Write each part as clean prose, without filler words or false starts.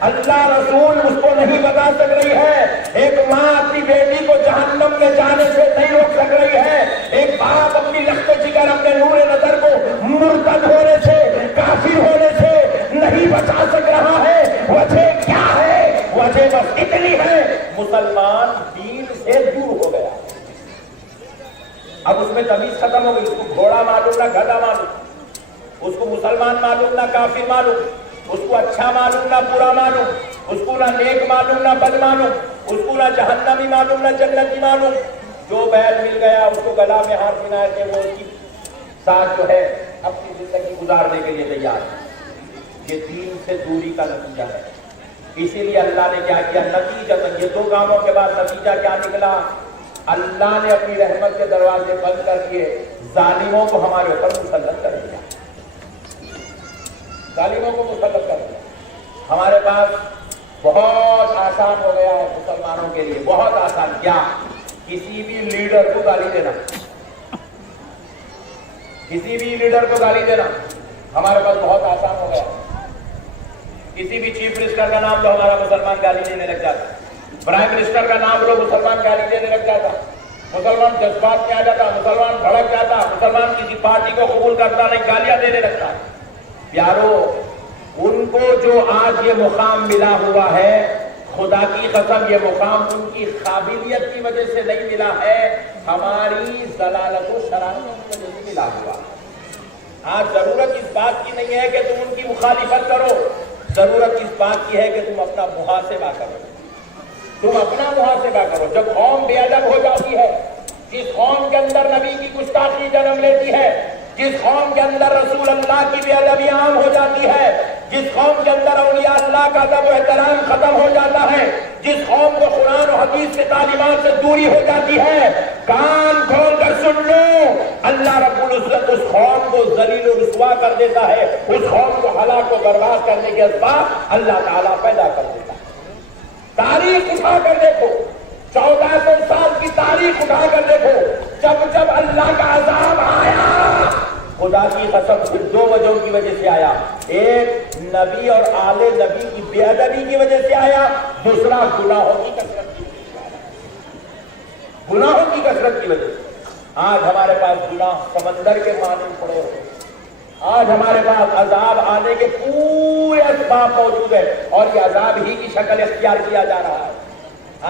اللہ رسول اس کو نہیں بتا سک رہی ہے، ایک ماں اپنی بیٹی کو جہنم میں جانے سے نہیں روک سک رہی ہے، ایک باپ اپنی لخت جگر اپنے نور نظر کو مرتد ہونے سے، کافر ہونے سے نہیں بچا سک رہا ہے۔ وجہ کیا ہے؟ وجہ بس اتنی ہے، مسلمان دین سے دور ہو گیا۔ اب اس میں تمیز ختم ہو گئی، اس کو گھوڑا معلوم نہ گدھا معلوم، اس کو مسلمان معلوم نہ کافر معلوم، اس کو اچھا معلوم نہ برا معلوم، اس کو نہ نیک معلوم نہ بد معلوم، اس کو نہ جہنمی معلوم نہ جنتی معلوم۔ جو بیل مل گیا اس کو گلا میں ہاتھ ملا کے وہ اس کی ساتھ جو ہے اپنی زندگی گزارنے کے لیے تیار ہے۔ یہ دین سے دوری کا نتیجہ ہے۔ اسی لیے اللہ نے کیا کیا؟ نتیجہ یہ دو کاموں کے بعد نتیجہ کیا نکلا؟ اللہ نے اپنی رحمت کے دروازے بند کر دیے، ظالموں کو ہمارے اوپر مسلط کر دیا، ظالموں کو مسلط کر دیا۔ ہمارے پاس بہت آسان ہو گیا ہے مسلمانوں کے لیے، بہت آسان۔ کیا؟ کسی بھی لیڈر کو گالی دینا، کسی بھی لیڈر کو گالی دینا ہمارے پاس بہت آسان ہو گیا۔ کسی بھی چیف منسٹر کا نام لو، ہمارا مسلمان گالی دینے لگ جاتا، پرائم منسٹر کا نام لو، مسلمان گالی دینے لگ جاتا، مسلمان جذبات میں آ جاتا، مسلمان بھڑک جاتا، مسلمان کسی پارٹی کو قبول کرتا نہیں، گالیاں دینے لگتا۔ پیارو، ان کو جو آج یہ مقام ملا ہوا ہے، خدا کی قسم یہ مقام ان کی قابلیت کی وجہ سے نہیں ملا ہے، ہماری ضلالت و شرارت کی وجہ سے ملا ہوا۔ آج ضرورت اس بات کی نہیں ہے کہ تم ان کی مخالفت کرو، ضرورت اس بات کی ہے کہ تم اپنا محاسبہ کرو، تم اپنا محاسبہ کرو۔ جب قوم بے ادب ہو جاتی ہے، جس قوم کے اندر نبی کی گستاخی جنم لیتی ہے، جس قوم کے اندر رسول اللہ کی بے ادبی عام ہو جاتی ہے، جس قوم کے اندر اولیاء اللہ کا ادب و احترام ختم ہو جاتا ہے، جس قوم کو قرآن و حدیث کے تعلیمات سے دوری ہو جاتی ہے، کان کھول کر سن لو، اللہ رب العزت اس قوم کو ذلیل و رسوا کر دیتا ہے، اس قوم کو ہلاک و برباد کرنے کے اسباب اللہ تعالیٰ پیدا کر دیتا ہے۔ تاریخ اٹھا کر دیکھو، 1400 سال کی تاریخ اٹھا کر دیکھو، جب جب اللہ کا عذاب آیا، خدا کی قسم صرف دو وجہوں کی وجہ سے آیا۔ ایک نبی اور آل نبی کی بے ادبی کی وجہ سے آیا، دوسرا گناہوں کی کثرت کی وجہ سے آیا، گناہوں کی کثرت کی وجہ سے۔ آج ہمارے پاس گناہ سمندر کے مانند پڑے ہوئے، آج ہمارے پاس عذاب آنے کے پورے اسباب موجود ہیں، اور یہ عذاب ہی کی شکل اختیار کیا جا رہا ہے۔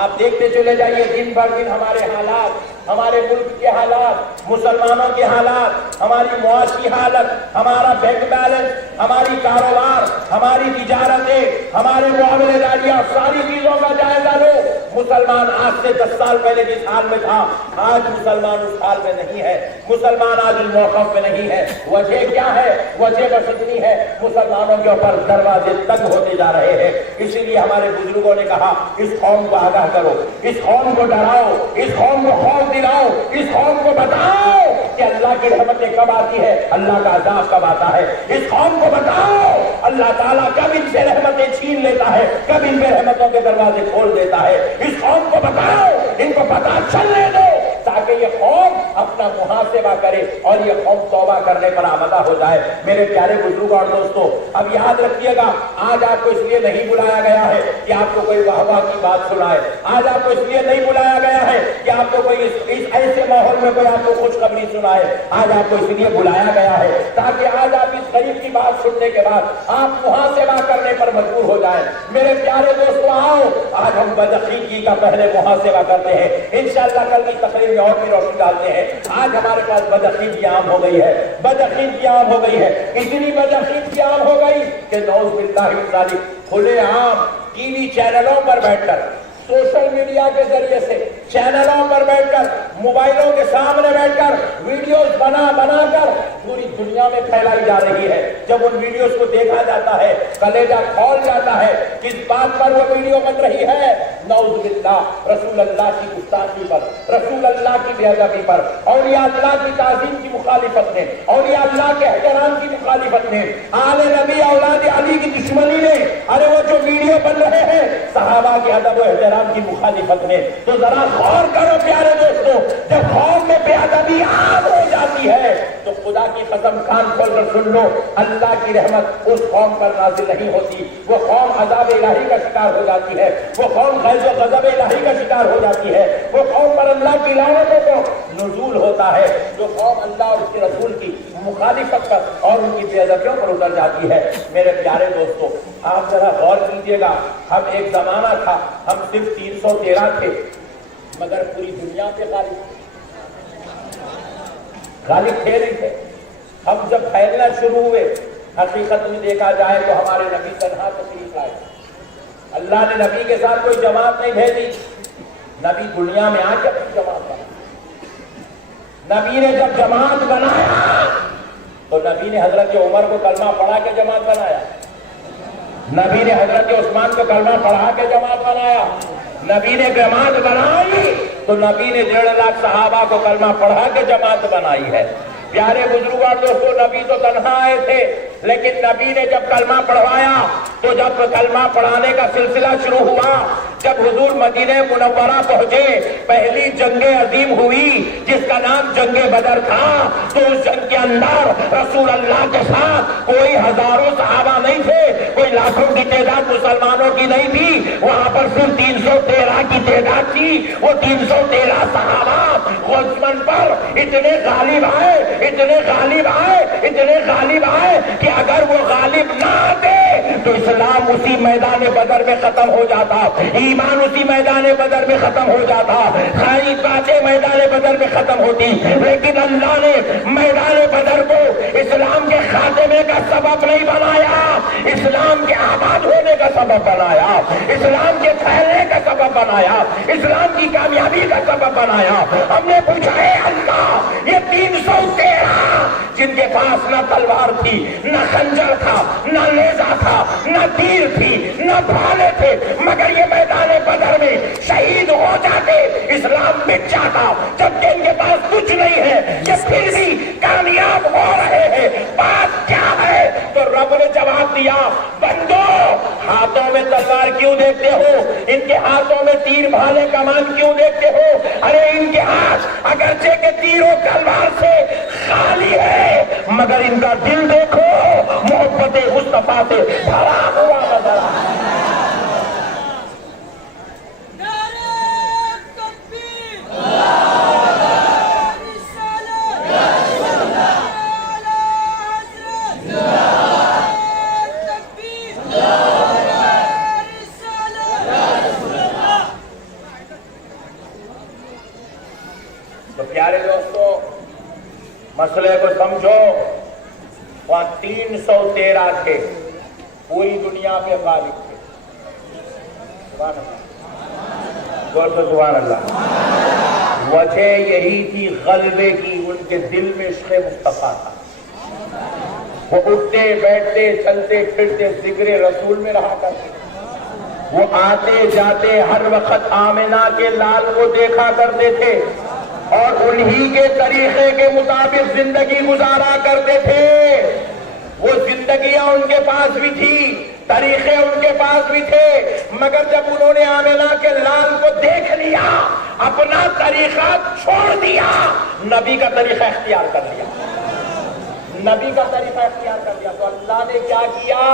آپ دیکھتے چلے جائیے، دن بھر دن ہمارے حالات، ہمارے ملک کے حالات، مسلمانوں کے حالات، ہماری معاشی حالت، ہمارا بینک بیلنس، ہماری کاروبار، ہماری تجارتیں، ہمارے معاملے داریاں، ساری چیزوں کا جائزہ لو۔ مسلمان آج سے 10 سال پہلے جس حال میں تھا، آج مسلمان اس حال میں نہیں ہے، مسلمان آج اس موقف میں نہیں ہے۔ وجہ کیا ہے؟ وجہ بس اتنی ہے، مسلمانوں کے اوپر دروازے تنگ ہوتے جا رہے ہیں۔ اسی لیے ہمارے بزرگوں نے کہا، اس قوم کو آگاہ کرو، اس قوم کو ڈراؤ، اس قوم کو خوف دلاؤ، اس قوم کو بتاؤ کہ اللہ کی رحمتیں کب آتی ہے، اللہ کا عذاب کب آتا ہے۔ اس قوم کو بتاؤ اللہ تعالیٰ کب ان سے رحمتیں چھین لیتا ہے، کب ان پہ رحمتوں کے دروازے کھول دیتا ہے۔ اس قوم کو بتاؤ، ان کو پتہ چلنے دو، تاکہ یہ قوم اپنا محاسبہ کرے اور یہ قوم توبہ کرنے پر آمادہ ہو جائے۔ میرے پیارے بزرگوں اور دوستوں، اب یاد رکھیے گا، آج آپ کو اس لیے نہیں بلایا گیا ہے کہ آپ کو کوئی واہ واہ کی بات سنائے، آج آپ کو اس لیے نہیں بلایا گیا ہے کہ آپ کو کوئی اس ایسے ماحول میں کوئی آپ کو خوشخبری سنائے، آج آپ کو اس لیے بلایا گیا ہے تاکہ آج آپ اس غریب کی بات سننے کے بعد آپ محاسبہ کرنے پر مجبور ہو جائیں۔ میرے پیارے دوستوں، آؤ آج ہم بدعقیدگی کا پہلے محاسبہ کرتے ہیں، انشاءاللہ کل کی تقریر میں اور بھی روشنی ڈالتے ہیں۔ آج ہمارے پاس بدعقیدگی عام ہو گئی ہے، بدعقیدگی عام ہو گئی ہے، اتنی بدعقیدگی عام ہو گئی کہ نعوذ باللہ من ذالک کھلے عام ٹی وی چینلوں پر بیٹھ کر، سوشل میڈیا کے ذریعے سے چینلوں پر بیٹھ کر، موبائلوں کے سامنے بیٹھ کر ویڈیوز بنا کر پوری دنیا میں پھیلائی جا رہی ہے۔ جب ان ویڈیوز کو دیکھا جاتا ہے، کلیجہ کھول جاتا ہے، کس بات پر وہ ویڈیو بن رہی ہے، نعوذ باللہ کا رسول اللہ کی گستاخی پر، رسول اللہ کی بے ادبی پر، اولیاء اللہ کی تعظیم کی مخالفت نے، اولیاء اللہ کے احترام کی مخالفت نے، آل نبی اولاد علی کی دشمنی نے، ارے وہ جو ویڈیو بن رہے ہیں صحابہ کے ادب و احترام کی مخالفت نے، تو ذرا غور کرو پیارے دوستو، جب قوم میں بے ادبی عام ہو جاتی ہے تو خدا کی قسم کان کھول کر سن لو، اللہ کی رحمت اس قوم پر نازل نہیں ہوتی، وہ قوم عذاب الہی کا شکار ہو جاتی ہے، وہ قوم غیظ و غضب الہی کا شکار ہو جاتی ہے، وہ قوم پر اللہ کی لعنتوں کو نزول ہوتا ہے، جو قوم اللہ اور اس کے رسول کی مخالفت پر اور ان کی بے ادبیوں پر اتر جاتی ہے۔ میرے پیارے دوستو، آپ ذرا غور کیجئے گا، ہم ایک زمانہ تھا ہم صرف 313 تھے، مگر پوری دنیا پہ غالب تھے نہیں تھے۔ ہم جب پھیلنا شروع ہوئے، حقیقت میں دیکھا جائے تو ہمارے نبی تنہا تشریف لائے، اللہ نے نبی کے ساتھ کوئی جماعت نہیں بھیجی، نبی دنیا میں آ کے اپنی جماعت بنا، نبی نے جب جماعت بنایا تو نبی نے حضرت عمر کو کلمہ پڑھا کے جماعت بنایا، نبی نے حضرت عثمان کو کلمہ پڑھا کے جماعت بنایا، نبی نے جماعت بنائی تو نبی نے 1.5 لاکھ صحابہ کو کلمہ پڑھا کے جماعت بنائی ہے۔ پیارے بزرگوں اور دوستوں، نبی تو تنہا آئے تھے، لیکن نبی نے جب کلمہ پڑھوایا تو جب کلمہ پڑھانے کا سلسلہ شروع ہوا، جب حضور مدینہ منورہ پہنچے، پہلی جنگ عظیم ہوئی جس کا نام جنگ بدر تھا، تو اس جنگ کے اندر رسول اللہ کے ساتھ کوئی ہزاروں صحابہ نہیں تھے، کوئی لاکھوں کی تعداد مسلمانوں کی نہیں تھی، وہاں پر صرف 313 کی تعداد تھی۔ وہ 313 صحابہ دشمن پر اتنے غالب آئے، اتنے غالب آئے، اتنے غالب آئے کہ اگر وہ غالب نہ آتے تو اسلام اسی میدان بدر میں ختم ہو جاتا، ایمان اسی میدان بدر میں ختم ہو جاتا، ساری باتیں میدان بدر میں ختم ہوتی، لیکن اللہ نے میدان بدر کو اسلام کے خاتمے کا سبب نہیں بنایا، اسلام کے آباد ہونے کا سبب بنایا، اسلام کے پھیلنے کا سبب بنایا، اسلام کی کامیابی کا سبب بنایا۔ ہم نے پوچھا ہے اللہ، یہ 313 جن کے پاس نہ تلوار تھی، نہ خنجر تھا، نہ نیزہ تھا، نہ تیر تھی، نہ بھالے تھے، مگر یہ میدان بدر میں شہید ہو جاتے، اسلام مٹ جاتا، جبکہ ان کے پاس کچھ نہیں ہے، یہ پھر بھی کامیاب ہو رہے ہیں۔ بات کیا ہے؟ تو رب نے جواب دیا، بندو ہاتھوں میں تلوار کیوں دیکھتے ہو؟ ان کے ہاتھوں میں تیر بھالے کمان کیوں دیکھتے ہو؟ ارے ان کے ہاتھ اگرچہ کے تیر و تلوار سے خالی ہے، مگر ان کا دل دیکھو محبت مصطفیٰ سے بھرا ہوا نظر آتا ہے۔ تو پیارے دوستو، مسئلے کو سمجھو، وہاں 313 تھے، پوری دنیا پہ غالب تھے۔ سبحان اللہ، غور سے سبحان اللہ۔ وجہ یہی تھی غلبے کی، ان کے دل میں عشق مصطفیٰ تھا، وہ اٹھتے بیٹھتے چلتے پھرتے ذکر رسول میں رہا کرتے، وہ آتے جاتے ہر وقت آمنہ کے لال کو دیکھا کرتے تھے اور انہی کے طریقے کے مطابق زندگی گزارا کرتے تھے۔ وہ زندگیاں ان کے پاس بھی تھی، طریقے ان کے پاس بھی تھے، مگر جب انہوں نے آمنہ کے لال کو دیکھ لیا، اپنا طریقہ چھوڑ دیا، نبی کا طریقہ اختیار کر لیا، نبی کا طریقہ اختیار کر لیا، تو اللہ نے کیا کیا؟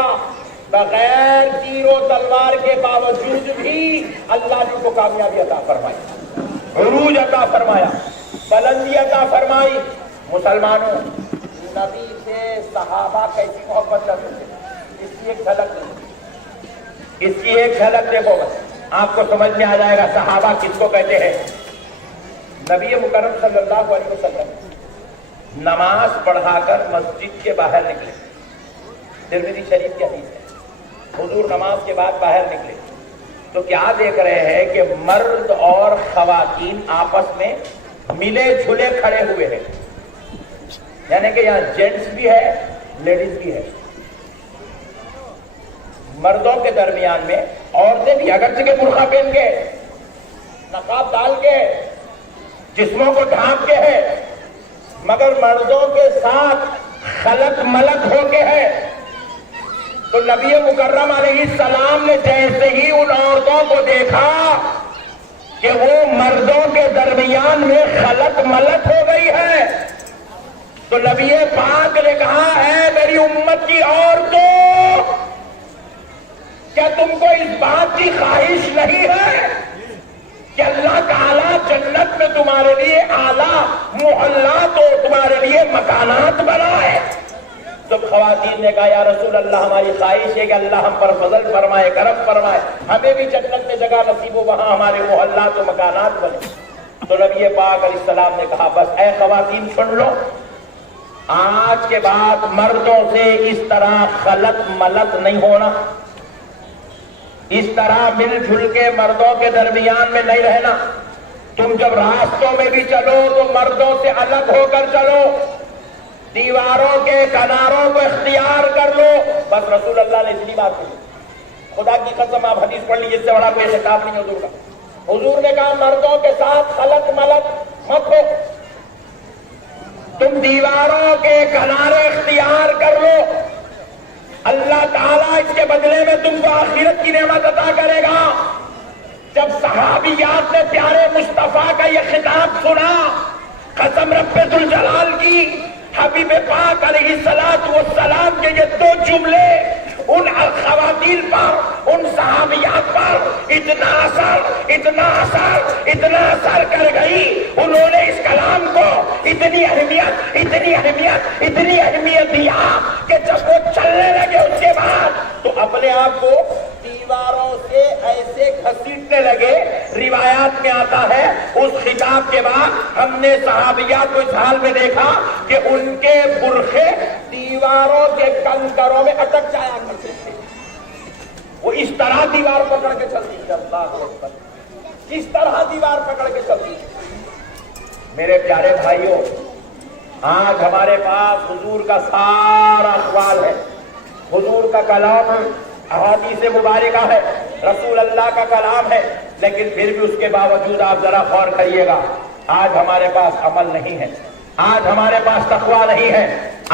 بغیر تیر و تلوار کے باوجود بھی اللہ نے ان کو کامیابی عطا فرمائی، عروج عطا فرمایا، بلندی عطا فرمائی۔ مسلمانوں، نبی سے صحابہ کیسی محبت کرتے تھے، اس کی ایک جھلک دیکھو، اس کی ایک جھلک دیکھو، بس آپ کو سمجھ میں آ جائے گا صحابہ کس کو کہتے ہیں۔ نبی مکرم صلی اللہ علیہ وسلم نماز پڑھا کر مسجد کے باہر نکلے، ترمذی شریف کی حدیث ہے، حضور نماز کے بعد باہر نکلے تو کیا دیکھ رہے ہیں کہ مرد اور خواتین آپس میں ملے جھلے کھڑے ہوئے ہیں، یعنی کہ یہاں جینٹس بھی ہے، لیڈیز بھی ہے، مردوں کے درمیان میں عورتیں بھی اگرچہ کہ برقع پہن کے، نقاب ڈال کے ہے، جسموں کو ڈھانپ کے ہے، مگر مردوں کے ساتھ خلط ملط ہو کے ہے۔ تو نبی مکرم علیہ السلام نے جیسے ہی ان عورتوں کو دیکھا کہ وہ مردوں کے درمیان میں خلط ملط ہو گئی ہے، تو نبی پاک نے کہا اے میری امت کی عورتوں، کیا تم کو اس بات کی خواہش نہیں ہے کہ اللہ تعالیٰ جنت میں تمہارے لیے اعلیٰ محلات اور تمہارے لیے مکانات بنائے؟ جب خواتین نے کہا یا رسول اللہ ہماری خواہش ہے کہ اللہ ہم پر فضل فرمائے، کرم فرمائے، ہمیں بھی جنت میں جگہ نصیب ہو، وہاں ہمارے محلات و مکانات بنے، تو نبی پاک علیہ السلام نے کہا بس اے خواتین سن لو، آج کے بعد مردوں سے اس طرح خلط ملط نہیں ہونا، اس طرح مل جھل کے مردوں کے درمیان میں نہیں رہنا، تم جب راستوں میں بھی چلو تو مردوں سے الگ ہو کر چلو، دیواروں کے کناروں کو اختیار کر لو۔ بس رسول اللہ نے اتنی بات کہی، خدا کی قسم آپ حدیث پڑھ لیجیے، اس سے بڑا کوئی خطاب نہیں حضور کا۔ حضور نے کہا مردوں کے ساتھ خلط ملط مت ہو، تم دیواروں کے کنارے اختیار کر لو، اللہ تعالیٰ اس کے بدلے میں تم کو آخرت کی نعمت عطا کرے گا۔ جب صحابیات نے پیارے مصطفیٰ کا یہ خطاب سنا، قسم رب ذوالجلال کی، حبیب پاک علیہ السلام کے یہ دو جملے ان خواتین پر، ان صحابیات پر اتنا اثر کر گئی، انہوں نے اس کلام کو اتنی اہمیت دیا کہ جب وہ چلنے لگے اس کے بعد تو اپنے آپ کو دیواروں سے ایسے گھسیٹنے لگے۔ روایات میں آتا ہے اس خطاب کے بعد ہم نے صحابیات کو اس حال میں دیکھا کہ ان کے برقعے دیواروں کے کنکروں میں اٹک جایا کرتے تھے، وہ اس طرح دیوار پکڑ کے چلتی تھی، اللہ اکبر، کس طرح دیوار پکڑ کے چلتی تھی۔ میرے پیارے بھائیوں، آج ہمارے پاس حضور کا سارا اقوال ہے، حضور کا کلام احادیث مبارکہ ہے، رسول اللہ کا کلام ہے، لیکن پھر بھی اس کے باوجود آپ ذرا غور کریے گا، آج ہمارے پاس عمل نہیں ہے، آج ہمارے پاس تقویٰ نہیں ہے،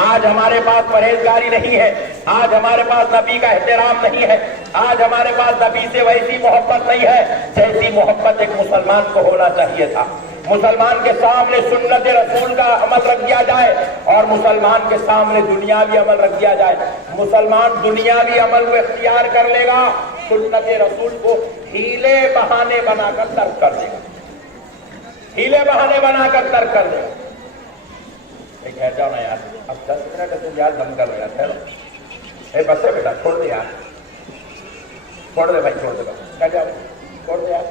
آج ہمارے پاس پرہیزگاری نہیں ہے، آج ہمارے پاس نبی کا احترام نہیں ہے، آج ہمارے پاس نبی سے ویسی محبت نہیں ہے جیسی محبت ایک مسلمان کو ہونا چاہیے تھا۔ مسلمان کے سامنے سنت رسول کا عمل رکھ دیا جائے اور مسلمان کے سامنے دنیاوی عمل رکھ دیا جائے۔ مسلمان دنیاوی عمل کو اختیار کر لے گا، سنت رسول کو ہیلے بہانے بنا کر ترک کر دے گا، ہیلے بہانے بنا کر ترک کر دے گا۔ ٹھہر جاؤ نا یار، اب 10 منٹ ہے، تم یار دم کر رہے یار، ٹھہرو، اے بس ہے بیٹا، چھوڑ دے یار، چھوڑ دے بھائی، چھوڑ دے بھائی، ٹھہر جاؤ، چھوڑ دے یار،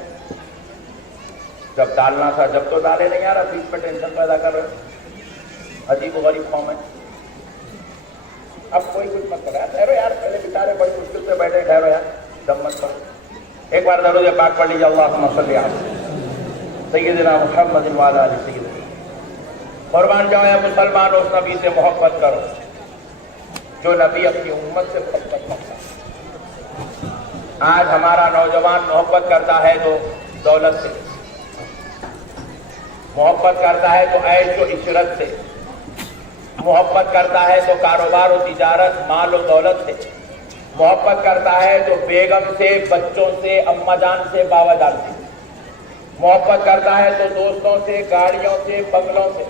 جب ڈالنا تھا جب تو ڈالے نہیں یار، اب اس پہ ٹینشن پیدا کر رہے، عجیب و غریب قوم ہے۔ اب کوئی کچھ مت کرا، ٹھہرو یار، پہلے بیچارے بڑی مشکل سے بیٹھے، ٹھہرو یار، دم مت کرو۔ ایک بار درود پاک پڑھ لیجیے، اللہم صلی علی سیدنا محمد وعلی آل سیدنا۔ قربان جاؤ یا مسلمان، اس نبی سے محبت کرو جو نبی اپنی امت سے محبت کرتا ہے۔ آج ہمارا نوجوان محبت کرتا ہے تو دولت سے، محبت کرتا ہے تو عیش و عشرت سے، محبت کرتا ہے تو کاروبار و تجارت، مال و دولت سے، محبت کرتا ہے تو بیگم سے، بچوں سے، اماں جان سے، باوا جان سے، محبت کرتا ہے تو دوستوں سے، گاڑیوں سے، بنگلوں سے،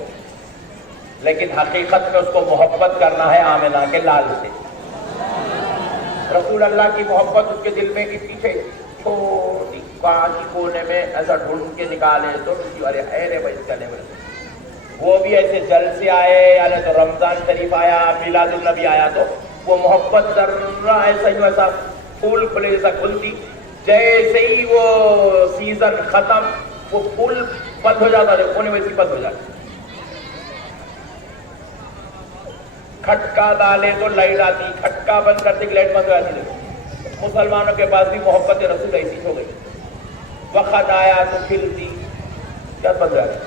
لیکن حقیقت میں اس کو محبت کرنا ہے آمنہ کے لال سے۔ رسول اللہ کی محبت اس کے دل میں کی پیچھے چھوٹی کانچی کونے میں ایسا ڈھونڈ کے نکالے تو ارے ہے بھائی چلے بڑے، وہ بھی ایسے جل سے آئے، یعنی تو رمضان شریف آیا، میلاد النبی آیا تو وہ محبت ذرہ ایسا ہی ویسا پھول کھلے جیسا کھلتی، جیسے ہی وہ سیزن ختم وہ پھول بند ہو جاتا ہے، کونے ویسی بند ہو جاتی، کھٹکا ڈالے تو لائٹ آتی، کھٹکا بند کرتے کہ لائٹ بند ہو جاتی۔ مسلمانوں کے پاس بھی محبت رسول ایسی ہو گئی، وقت آیا تو کھلتی، کیا بند ہو جاتی۔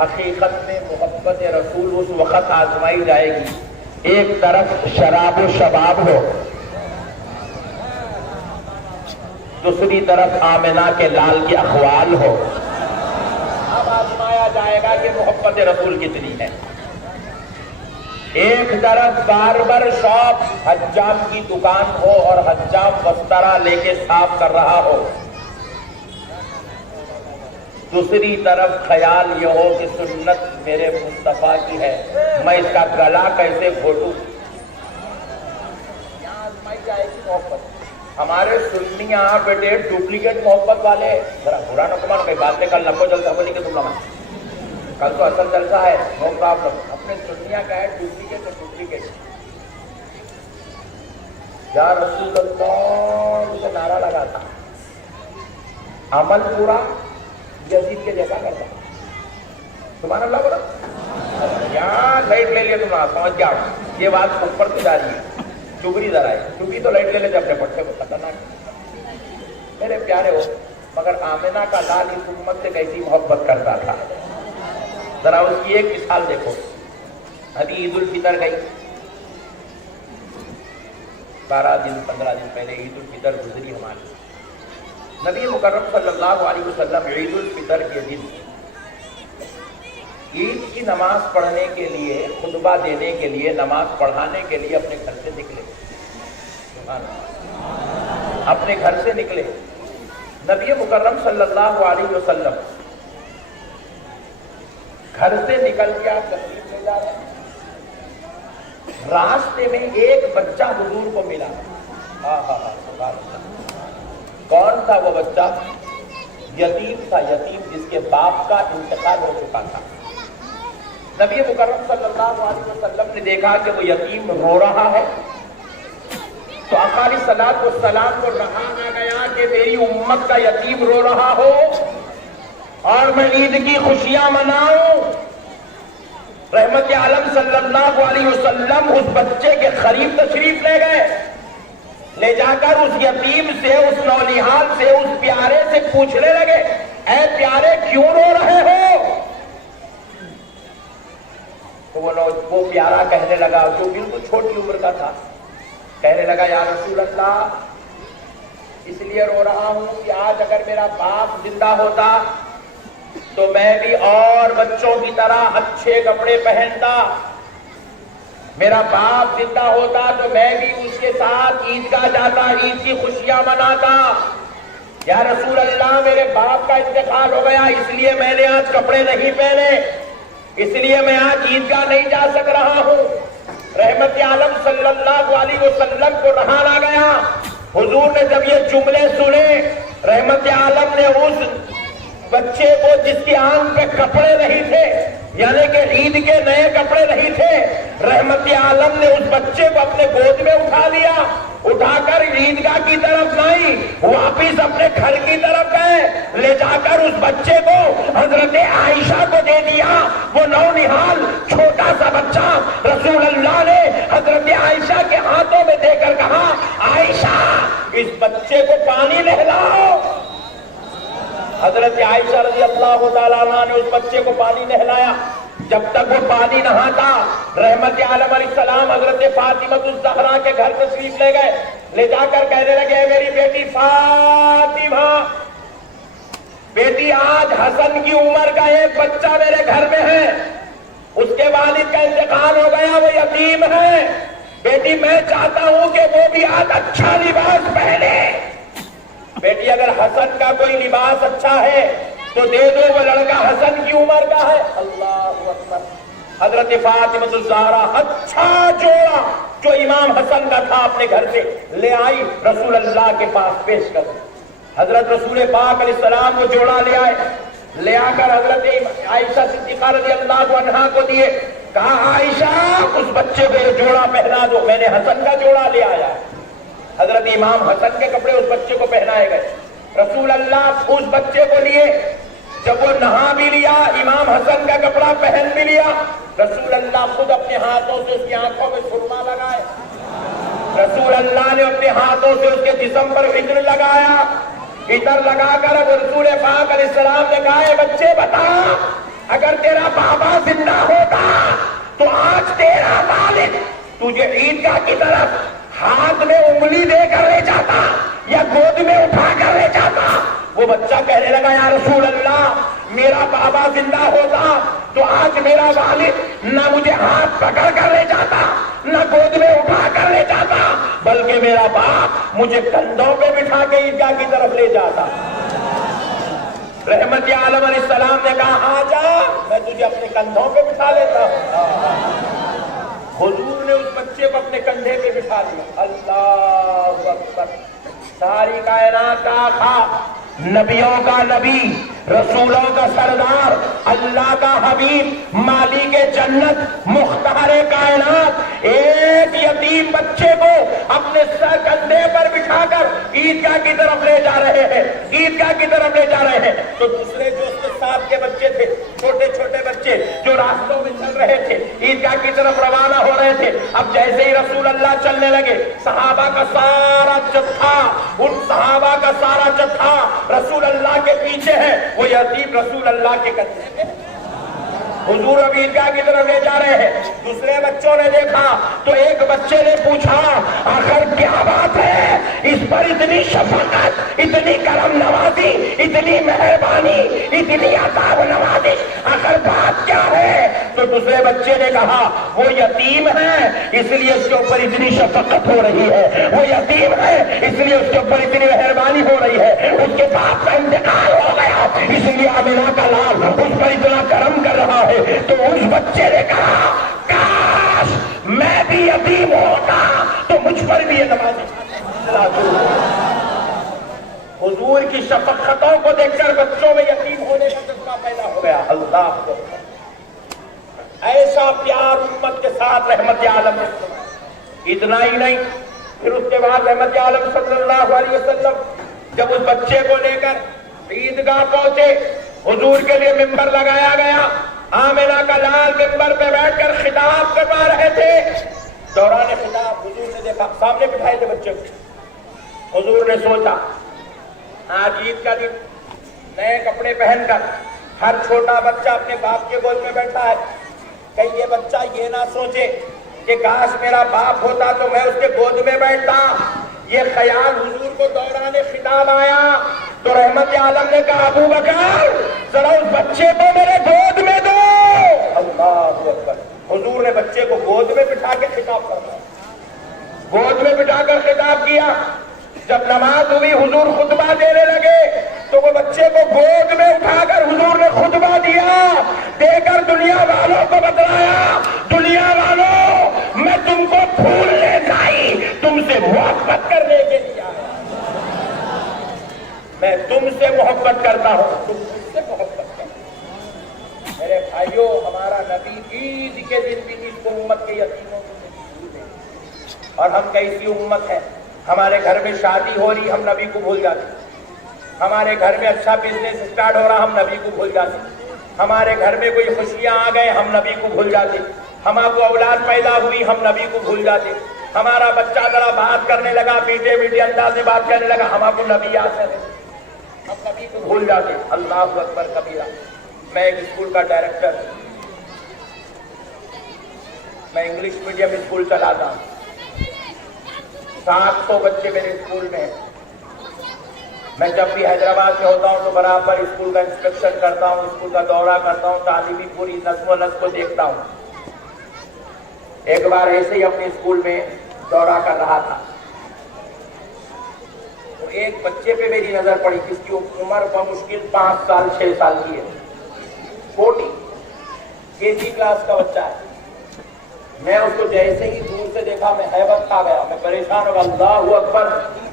حقیقت میں محبت رسول اس وقت آزمائی جائے گی، ایک طرف شراب و شباب ہو، دوسری طرف آمنہ کے لال کی اخوال ہو. اب آزمایا جائے گا کہ محبت رسول کتنی ہے. ایک طرف باربر شاپ حجام کی دکان ہو اور حجام بسترا لے کے صاف کر رہا ہو، دوسری طرف خیال یہ ہو کہ سنت میرے مصطفیٰ کی ہے، میں اس کا گلا کیسے گھوٹوں. یہاں آزمائی جائے گی محبت. ہمارے سنی یہاں بیٹے ڈپلیکیٹ محبت والے، ذرا برا نہ کمان کئی باتیں کل نکو جلسہ بولی کہ تم لما کل تو اصل جلسہ ہے، نو پرابلم. اپنے سنیا کا ہے ڈپلیکیٹ تو ڈپلیکیٹ. یا رسول اللہ مجھے نعرہ لگا تھا، عمل پورا یزید کے جیسا کرتا. سبحان اللہ بولا. یہاں لائٹ لے لیا تم نے، سمجھ گیا یہ بات اوپر سے جا رہی ہے. چبری ذرا ہے، چبری تو لائٹ لے لیتے اپنے پٹھے کو. خطرناک میرے پیارے ہو. مگر آمنہ کا لال اس امت سے کیسی محبت کرتا تھا. ذرا اس کی ایک مثال دیکھو. ابھی عید الفطر گئی، 12 دن 15 دن پہلے عید الفطر گزری ہماری. نبی مکرم صلی اللہ علیہ وسلم عید الفطر کے دن عید کی نماز پڑھنے کے لیے، خطبہ دینے کے لیے، نماز پڑھانے کے لیے اپنے گھر سے نکلے. اپنے گھر سے نکلے. نبی مکرم صلی اللہ علیہ وسلم گھر سے نکل کے آپ تشریف لے جا رہے ہیں. راستے میں ایک بچہ حضور کو ملا. کون تھا وہ بچہ؟ یتیم تھا. یتیم جس کے باپ کا انتقال ہو چکا تھا. نبی مکرم صلی اللہ علیہ وسلم نے دیکھا کہ وہ یتیم رو رہا ہے تو آقا علیہ الصلوۃ والسلام کو رہا نہ گیا کہ میری امت کا یتیم رو رہا ہو اور میں عید کی خوشیاں مناؤں. رحمت عالم صلی اللہ علیہ وسلم اس بچے کے قریب تشریف لے گئے. لے جا کر اس یتیم سے، اس نونہال سے، اس پیارے سے پوچھنے لگے، اے پیارے کیوں رو رہے ہو؟ تو وہ پیارا کہنے لگا، جو بالکل چھوٹی عمر کا تھا، کہنے لگا یا رسول اللہ اس لیے رو رہا ہوں کہ آج اگر میرا باپ زندہ ہوتا تو میں بھی اور بچوں کی طرح اچھے کپڑے پہنتا. میرا باپ زندہ ہوتا تو میں بھی اس کے ساتھ عیدگاہ جاتا، عید کی خوشیاں مناتا. یا رسول اللہ میرے باپ کا انتقال ہو گیا، اس لیے میں نے آج کپڑے نہیں پہنے، اس لیے میں آج عیدگاہ نہیں جا سک رہا ہوں. رحمت عالم صلی اللہ علیہ وسلم کو رہا نہ گیا. حضور نے جب یہ جملے سنے، رحمت عالم نے اس بچے کو جس کی آنکھ پہ کپڑے نہیں تھے، یعنی کہ عید کے نئے کپڑے نہیں تھے، رحمت عالم نے اس بچے کو اپنے گود میں اٹھا لیا. اٹھا کر عیدگاہ کی طرف نہیں، واپس اپنے گھر کی طرف گئے. لے جا کر اس بچے کو حضرت عائشہ کو دے دیا. وہ نونہال چھوٹا سا بچہ رسول اللہ نے حضرت عائشہ کے ہاتھوں میں دے کر کہا، عائشہ اس بچے کو پانی نہلاؤ. حضرت عائشہ رضی اللہ تعالیٰ عنہ نے اس بچے کو پانی نہلایا. جب تک وہ پانی نہاتا، رحمت عالم علیہ السلام حضرت فاطمہ الزہرا کے گھر تشریف لے گئے. لے جا کر کہنے لگے، میری بیٹی فاطمہ، بیٹی آج حسن کی عمر کا ایک بچہ میرے گھر میں ہے، اس کے والد کا انتقال ہو گیا، وہ یتیم ہے. بیٹی میں چاہتا ہوں کہ وہ بھی آج اچھا لباس پہنے. بیٹی اگر حسن کا کوئی لباس اچھا ہے تو دے دو، وہ لڑکا حسن کی عمر کا ہے. اللہ اکبر. حضرت فاطمہ الزہرا اچھا جوڑا جو امام حسن کا تھا اپنے گھر سے لے آئی، رسول اللہ کے پاس پیش کر. حضرت رسول پاک علیہ السلام وہ جوڑا لے آئے. لے آ کر حضرت عائشہ صدیقہ رضی اللہ عنہا کو دیے. کہا عائشہ اس بچے کو یہ جوڑا پہنا دو، میں نے حسن کا جوڑا لے آیا. حضرت امام حسن کے کپڑے اس بچے کو پہنائے گئے. رسول اللہ اس بچے کو لیے، جب وہ نہا بھی لیا، امام حسن کا کپڑا پہن بھی لیا، رسول اللہ خود اپنے ہاتھوں سے اس کی آنکھوں میں سرما لگائے. رسول اللہ نے اپنے ہاتھوں سے اس کے جسم پر عطر لگایا. عطر لگا کر رسول پاک علیہ السلام نے کہا، اے بچے بتا، اگر تیرا بابا زندہ ہوتا تو آج تیرا والد تجھے عیدگاہ کی طرف ہاتھ میں انگلی دے کر لے جاتا، یا گود میں اٹھا کر لے جاتا؟ وہ بچہ کہنے لگا یا رسول اللہ میرا بابا زندہ ہوتا تو آج میرا والد نہ مجھے ہاتھ پکڑ کر لے جاتا نہ گود میں اٹھا کر لے جاتا، بلکہ میرا باپ مجھے کندھوں پہ بٹھا کے عیدگاہ کی طرف لے جاتا۔ رحمت عالم علیہ السلام نے کہا آ جا میں تجھے اپنے کندھوں پہ بٹھا لیتا ہوں۔ حضور نے اس بچے کو اپنے کندھے پہ بٹھا لیا۔ اللہ اکبر، ساری کائنات کا آقا، نبیوں کا نبی، رسولوں کا سردار، اللہ کا حبیب، مالک جنت، مختار کائنات، ایک یتیم بچے کو اپنے سر کندھے پر بٹھا کر عیدگاہ کی طرف لے جا رہے ہیں، عیدگاہ کی طرف لے جا رہے ہیں۔ تو دوسرے جو اس کے ساتھ کے بچے تھے، چھوٹے چھوٹے بچے جو راستوں میں چل رہے تھے، عیدگاہ کی طرف روانہ ہو رہے تھے، اب جیسے ہی رسول اللہ چلنے لگے، صحابہ کا سارا جتھا، ان صحابہ کا سارا جتھا رسول اللہ کے پیچھے ہے، وہ یتیم رسول اللہ کے کندھے پہ، حضور اب عیدگاہ کی طرف لے جا رہے ہیں۔ دوسرے بچوں نے دیکھا تو ایک بچے نے پوچھا آخر کیا بات ہے، اس پر اتنی شفقت، اتنی کرم نوازی، اتنی مہربانی، اتنی عطا و نوازی، آخر بات کیا ہے؟ تو دوسرے بچے نے کہا وہ یتیم ہے اس لیے اس کے اوپر اتنی شفقت ہو رہی ہے، وہ یتیم ہے اس لیے اس کے اوپر اتنی مہربانی ہو رہی ہے، اس کے باپ کا انتقال ہو گیا اس لیے آمنہ کا لال اس پر اتنا کرم کر رہا ہے۔ تو اس بچے نے کہا کاش میں بھی یتیم ہوتا تو مجھ پر بھی یہ نماز۔ حضور کی شفقتوں کو دیکھ کر بچوں میں یتیم ہونے کا جذبہ پیدا ہو گیا۔ اللہ کو ایسا پیار امت کے ساتھ رحمت عالم نے۔ اتنا ہی نہیں، پھر اس کے بعد رحمت عالم صلی اللہ علیہ وسلم جب اس بچے کو لے کر عیدگاہ پہنچے، حضور کے لیے ممبر لگایا گیا، آمنہ کا لال ممبر پہ بیٹھ کر خطاب کروا رہے تھے۔ دوران خطاب حضور نے دیکھا، سامنے بٹھائے تھے بچے کو، حضور نے سوچا آج عید کا دن، نئے کپڑے پہن کر ہر چھوٹا بچہ اپنے باپ کے گود میں بیٹھا ہے، کہیں یہ بچہ یہ نہ سوچے کہ کاش میرا باپ ہوتا تو میں اس کے گود میں بیٹھتا۔ یہ خیال حضور کو دوران خطاب آیا تو رحمت عالم نے کہا ابو بکر ذرا اس بچے کو میرے گود میں دو۔ اللہ اکبر، حضور نے بچے کو گود میں بٹھا کے خطاب کرنا، گود میں بٹھا کر خطاب کیا۔ جب نماز ہوئی حضور خطبہ دینے لگے تو وہ بچے کو گود میں اٹھا کر حضور نے خطبہ دیا، دے کر دنیا والوں کو بتلایا دنیا والوں میں تم کو پھولنے نہیں تم سے محبت کرنے کے لیے آیا، میں تم سے محبت کرتا ہوں، تم مجھ سے محبت کرو۔ میرے بھائیوں، ہمارا نبی عید کے دن بھی اس امت کے یتیموں کو بھول گئے، اور ہم کیسی امت ہے، ہمارے گھر میں شادی ہو رہی ہم نبی کو بھول جاتے، ہمارے گھر میں اچھا بزنس اسٹارٹ ہو رہا ہم نبی کو بھول جاتے، ہمارے گھر میں کوئی خوشیاں آ گئے ہم نبی کو بھول جاتے، ہمارا کو اولاد پیدا ہوئی ہم نبی کو بھول جاتے، ہمارا بچہ ذرا بات کرنے لگا میٹھے میٹھے انداز میں بات کرنے لگا ہم کو نبی یاد ہے، ہم نبی کو بھول جاتے۔ اللہ اکبر کبیرہ۔ میں ایک اسکول کا ڈائریکٹر، میں انگلش میڈیم اسکول چلاتا ہوں، 700 بچے میرے اسکول میں ہیں۔ میں جب بھی حیدرآباد میں ہوتا ہوں تو برابر اسکول کا انسپیکشن کرتا ہوں، اسکول کا دورہ کرتا ہوں، تعلیمی پوری نظم و نسق کو دیکھتا ہوں۔ ایک بار ایسے ہی اپنے اسکول میں دورہ کر رہا تھا تو ایک بچے پہ میری نظر پڑی جس کی عمر بمشکل 5 سال 6 سال کی ہے، چھوٹی KG کلاس کا بچہ ہے۔ میں اس کو جیسے ہی دور سے دیکھا میں حیبت کھا گیا، میں پریشان ہو گیا۔ اللہ اکبر،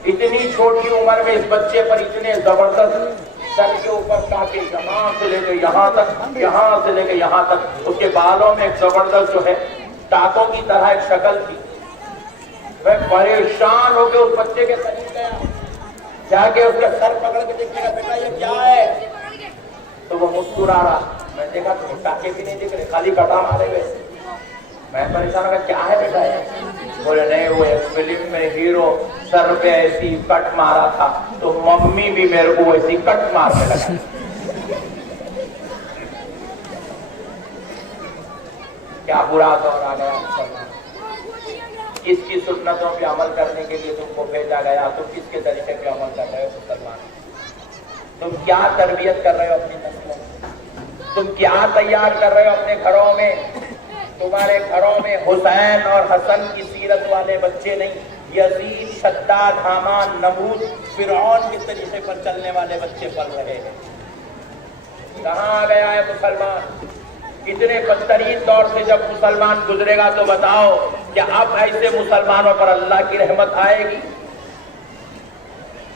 اتنی چھوٹی عمر میں اس بچے پر اتنے زبردست سر کے اوپر کاٹے، یہاں سے لے کے یہاں تک، یہاں سے لے کے یہاں تک، اس کے بالوں میں ایک زبردست جو ہے ٹاکوں کی طرح ایک شکل تھی۔ میں پریشان ہو کے اس بچے کے قریب گیا، جا کے اس کا سر پکڑ کے دیکھنے کا، بیٹا یہ کیا ہے؟ تو وہ مسکرا رہا۔ میں دیکھا تو ٹاکے بھی نہیں دکھ رہے، خالی کٹا مارے ہوئے۔ میں پریشان ہو گیا، کیا ہے بیٹا یہ؟ بولے نہیں، وہ ایک فلم میں ہیرو سر پہ ایسی کٹ مارا تھا تو ممی بھی میرے کو ایسی کٹ مارنے لگا۔ کیا برا دور آ گیا، کس کی سنتوں پہ عمل کرنے کے لیے تم کو بھیجا گیا؟ تم کس کے طریقے پہ عمل کر رہے ہو مسلمان؟ تم کیا تربیت کر رہے ہو اپنی نسلوں میں؟ تم کیا تیار کر رہے ہو اپنے گھروں میں؟ تمہارے گھروں میں حسین اور حسن کی سیرت والے بچے نہیں، یزید، شداد، حامان، نمرود، فرعون کے طریقے پر چلنے والے بچے پل رہے ہیں۔ کہاں آ گیا ہے مسلمان؟ اتنے بدترین دور سے جب مسلمان گزرے گا تو بتاؤ کیا اب ایسے مسلمانوں پر اللہ کی رحمت آئے گی؟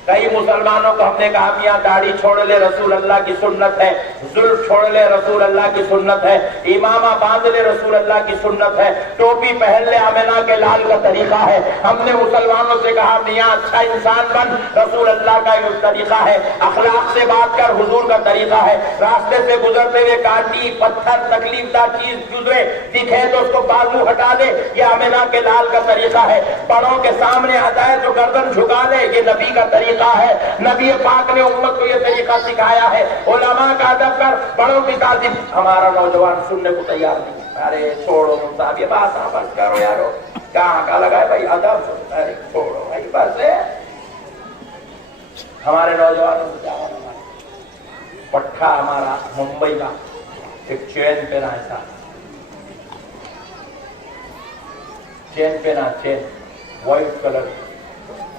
کئی مسلمانوں کو ہم نے کہا میاں داڑھی چھوڑ لے، رسول اللہ کی سنت ہے، زلف چھوڑ لے، رسول اللہ کی سنت ہے، امامہ باندھ لے، رسول اللہ کی سنت ہے، ٹوپی پہن لے، آمنہ کے لال کا طریقہ ہے۔ ہم نے مسلمانوں سے کہا میاں اچھا انسان بن، رسول اللہ کا ایک طریقہ ہے، اخلاق سے بات کر، حضور کا طریقہ ہے، راستے سے گزرتے ہوئے کانٹی، پتھر، تکلیف دہ چیز گزرے دکھے تو اس کو بازو ہٹا دے، یہ آمنہ کے لال کا طریقہ ہے، بڑوں کے سامنے آ جائے تو گردن جھکا دے، یہ نبی کا طریقہ ہے۔ نبی پاک نے امت کو یہ طریقہ سکھایا ہے، علماء کا ادب کر، بڑوں کی تعظیم۔ ہمارا نوجوان سننے کو تیار نہیں، ارے چھوڑو صاحب یہ بات بس کرو یارو، کہاں کا لگا ہے بھائی ادب، ارے چھوڑو بھائی بس ہے۔ ہمارے نوجوانوں کو کیا ہونا؟ پٹھا ہمارا ممبئی کا ایک چین پہنا ایسا، چین پہنا، چین وائٹ کلر،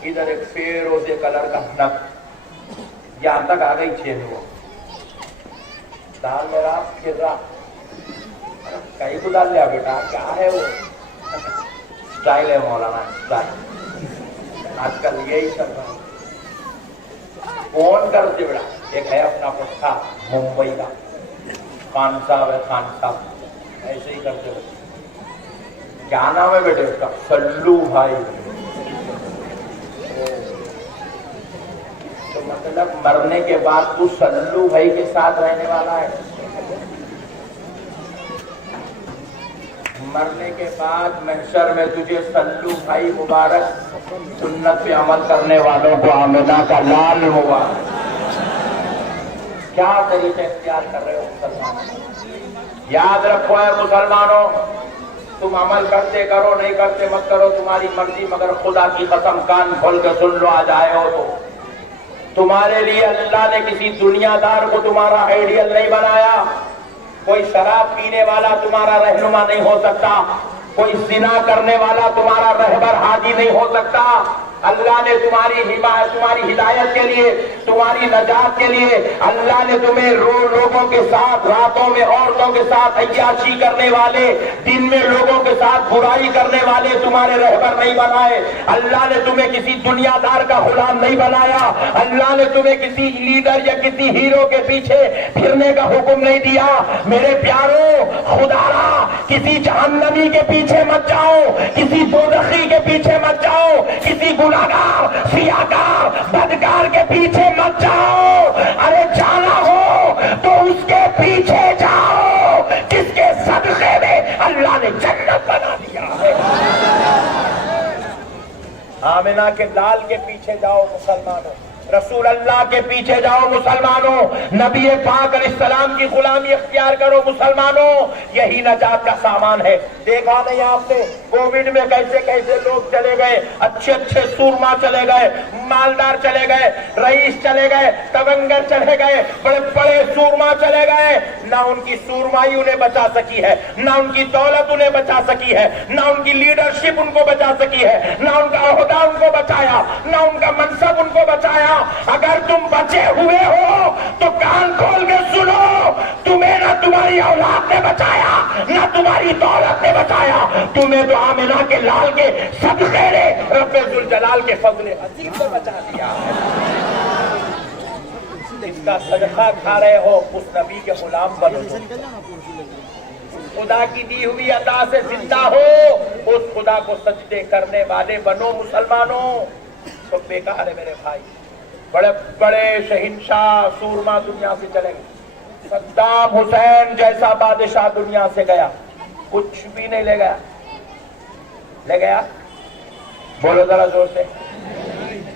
ادھر ایک فیروزے کلر کا نک، یہاں تک آ گئی چین، وہ ڈال لے رہا پھر رہا، کہیں کو ڈال لیا بیٹا، کیا ہے وہ؟ اسٹائل ہے مولانا، اسٹائل آج کل یہی چل رہا ہے۔ فون کرتے بیٹا، ایک ہے اپنا پٹھا ممبئی کا، خان صاحب ہے، خان صاحب ایسے ہی کرتے ہوئے، کیا نام ہے بیٹے اس کا؟ سلو بھائی۔ تو مطلب مرنے کے بعد تو سلو بھائی کے ساتھ رہنے والا ہے؟ مرنے کے بعد محشر میں تجھے سلو بھائی مبارک سنت پہ عمل کرنے والوں کو آمنہ کا لال مبارک۔ کیا طریقے اختیار کر رہے ہو مسلمان؟ یاد رکھو اے مسلمانوں، تم عمل کرتے کرو، نہیں کرتے مت کرو، تمہاری مرضی، مگر خدا کی قسم کان کھول کے سن لو، آج آئے ہو تو تمہارے لیے اللہ نے کسی دنیا دار کو تمہارا آئیڈیل نہیں بنایا۔ کوئی شراب پینے والا تمہارا رہنما نہیں ہو سکتا، کوئی زنا کرنے والا تمہارا رہبر حاجی نہیں ہو سکتا۔ اللہ نے تمہاری حمایت، تمہاری ہدایت کے لیے، تمہاری نجات کے لیے اللہ نے تمہیں لوگوں کے ساتھ، راتوں میں عورتوں کے ساتھ عیاشی کرنے والے، دن میں لوگوں کے ساتھ برائی کرنے والے تمہارے رہبر نہیں بنائے۔ اللہ نے تمہیں کسی دنیا دار کا غلام نہیں بنایا۔ اللہ نے تمہیں کسی لیڈر یا کسی ہیرو کے پیچھے پھرنے کا حکم نہیں دیا۔ میرے پیاروں، خدا را کسی جہنمی کے پیچھے مت جاؤ، کسی دوزخی کے پیچھے مت جاؤ، کسی گناہگار، سیاہکار، بدکار کے پیچھے مت جاؤ۔ ارے جانا ہو تو اس کے پیچھے جاؤ جس کے صدقے میں اللہ نے جنت بنا دیا ہے۔ آمنہ کے لال کے پیچھے جاؤ مسلمانوں، رسول اللہ کے پیچھے جاؤ مسلمانوں، نبی پاک علیہ السلام کی غلامی اختیار کرو مسلمانوں، یہی نجات کا سامان ہے۔ دیکھا نہیں آپ نے کووڈ میں کیسے کیسے لوگ چلے گئے، اچھے اچھے سورما چلے گئے، مالدار چلے گئے، رئیس چلے گئے، تونگر چلے گئے، بڑے بڑے سورما چلے گئے، نہ ان کی سورمائی انہیں بچا سکی ہے، نہ ان کی دولت انہیں بچا سکی ہے، نہ ان کی لیڈرشپ ان کو بچا سکی ہے، نہ ان کا عہدہ ان کو بچایا، نہ ان کا منصب ان کو بچایا۔ اگر تم بچے ہوئے ہو تو کان کھول کے سنو، تمہیں نہ تمہاری اولاد نے بچایا، نہ تمہاری دولت نے بچایا، تمہیں تو آمنہ کے لال کے صدقے نے رب ذوالجلال کے فضل عظیم سے بچا دیا۔ اس کا صدقہ کھا رہے ہو، اس نبی کے غلام بنو، خدا کی دی ہوئی عطا سے زندہ ہو، اس خدا کو سجدے کرنے والے بنو مسلمانوں۔ تو بیکار ہے میرے بھائی، بڑے بڑے شہنشاہ سورما دنیا سے چلے گئے، صدام حسین جیسا بادشاہ دنیا سے گیا، کچھ بھی نہیں لے گیا، لے گیا؟ بولو ذرا زور سے۔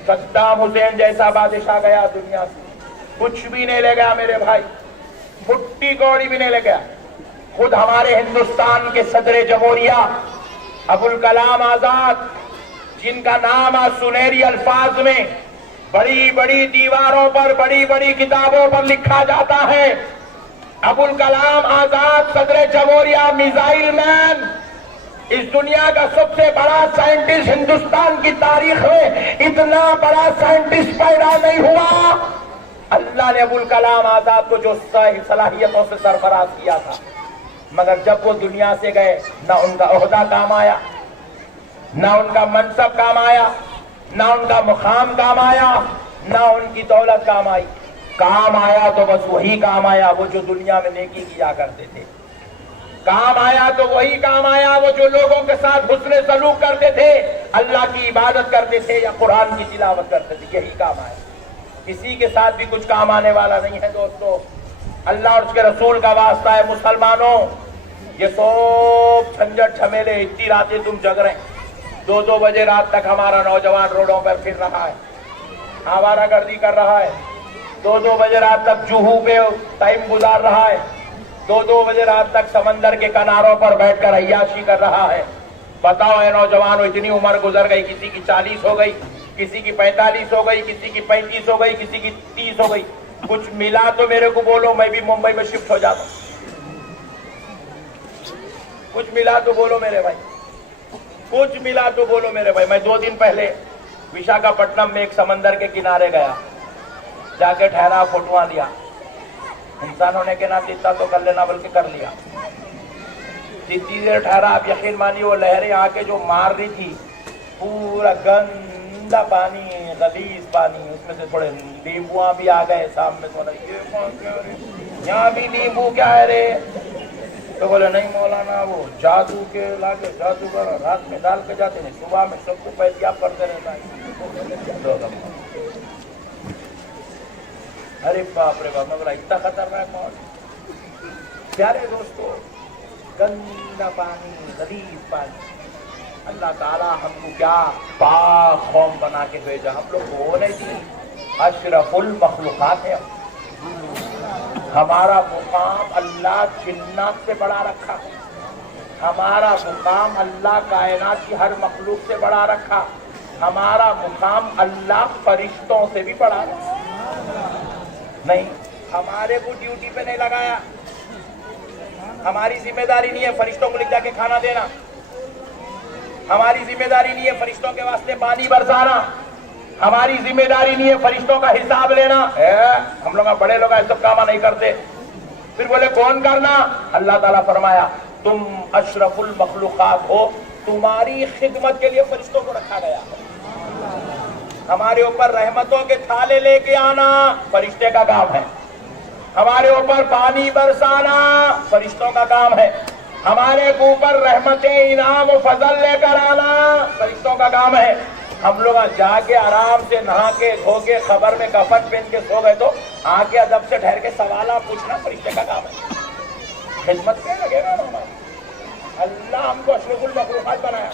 صدام حسین جیسا بادشاہ گیا دنیا سے، کچھ بھی نہیں لے گیا میرے بھائی، مٹی کوڑی بھی نہیں لے گیا۔ خود ہمارے ہندوستان کے صدر جمہوریہ ابوال کلام آزاد، جن کا نام آج سنہری الفاظ میں بڑی بڑی دیواروں پر، بڑی بڑی کتابوں پر لکھا جاتا ہے، ابوال کلام آزاد صدر جمہوریہ، میزائل مین، اس دنیا کا سب سے بڑا سائنٹسٹ، ہندوستان کی تاریخ میں اتنا بڑا سائنٹسٹ پیدا نہیں ہوا۔ اللہ نے ابوال کلام آزاد کو جو صلاحیتوں سے سرفراز کیا تھا، مگر جب وہ دنیا سے گئے، نہ ان کا عہدہ کام آیا، نہ ان کا منصب کام آیا، نہ ان کا مقام کام آیا، نہ ان کی دولت کام آئی۔ کام آیا تو بس وہی کام آیا وہ جو دنیا میں نیکی کیا کرتے تھے، کام آیا تو وہی کام آیا وہ جو لوگوں کے ساتھ حسن سلوک کرتے تھے، اللہ کی عبادت کرتے تھے یا قرآن کی تلاوت کرتے تھے، یہی کام آیا۔ کسی کے ساتھ بھی کچھ کام آنے والا نہیں ہے دوستو۔ اللہ اور اس کے رسول کا واسطہ ہے مسلمانوں، یہ سب جھنجھٹ جھمیلے، اتنی راتیں تم جگ رہے ہیں، 2 بجے رات تک ہمارا نوجوان روڈوں پر پھر رہا ہے، آوارہ گردی کر رہا ہے، 2 بجے رات تک جوہو پہ ٹائم گزار رہا ہے، 2 بجے رات تک سمندر کے کناروں پر بیٹھ کر عیاشی کر رہا ہے۔ بتاؤ اے نوجوانوں، اتنی عمر گزر گئی، کسی کی 40 ہو گئی، کسی کی 45 ہو گئی، کسی کی 35 ہو گئی، کسی کی 30 ہو گئی، کچھ ملا تو میرے کو بولو، میں بھی ممبئی میں شفٹ ہو جاتا ہوں۔ کچھ ملا تو بولو میرے بھائی، کچھ ملا تو بولو میرے بھائی۔ میں 2 دن پہلے وشاکھاپٹنم میں ایک سمندر کے کنارے گیا، جا کے ٹھہرا، فوٹواں لیا۔ انسانوں نے کہنا اتنا تو کر لینا، بلکہ کر لیا۔ جتنی دیر ٹھہرا، آپ یقین مانیے وہ لہریں آ کے جو مار رہی تھی، پورا گندا پانی، غلیظ پانی، اس میں سے تھوڑے نیمبو بھی آ گئے سامنے، تھوڑا یہاں بھی نیمبو کیا ہے رے؟ تو بولے نہیں مولانا، وہ جادو کے لاگے، جادوگر رات میں ڈال کے جاتے ہیں، صبح میں سب کو پیتیاب کرتے رہتا ہے۔ ارے باپ رے باپ، میں بولا اتنا خطرناک ماحول۔ پیارے دوستو، گندا پانی، غلیظ پانی، اللہ تعالیٰ ہم کو کیا پاک قوم بنا کے بھیجا، ہم لوگ وہ نہیں تھی، اشرف المخلوقات ہے۔ ہمارا مقام اللہ جنات سے بڑا رکھا، ہمارا مقام اللہ کائنات کی ہر مخلوق سے بڑا رکھا، ہمارا مقام اللہ فرشتوں سے بھی بڑا رکھا۔ نہیں، ہمارے کو ڈیوٹی پہ نہیں لگایا، ہماری ذمہ داری نہیں ہے فرشتوں کو لکھ جا کے کھانا دینا، ہماری ذمہ داری نہیں ہے فرشتوں کے واسطے پانی برسانا، ہماری ذمہ داری نہیں ہے فرشتوں کا حساب لینا۔ ہم لوگ بڑے لوگ ایسا کام نہیں کرتے۔ پھر بولے کون کرنا؟ اللہ تعالیٰ فرمایا تم اشرف المخلوقات ہو، تمہاری خدمت کے لیے فرشتوں کو رکھا گیا۔ ہمارے اوپر رحمتوں کے تھالے لے کے آنا فرشتے کا کام ہے، ہمارے اوپر پانی برسانا فرشتوں کا کام ہے، ہمارے اوپر رحمتیں، انعام و فضل لے کر آنا فرشتوں کا کام ہے۔ ہم لوگ جا کے آرام سے نہا کے دھو کے خبر میں کفن پہن کے سو گئے تو آ کے ادب سے ٹھہر کے سوالات پوچھنا فرشتے کا کام ہے۔ خدمت کیا لگے گا ہمارا؟ اللہ ہم کو اشرف المخلوقات بنایا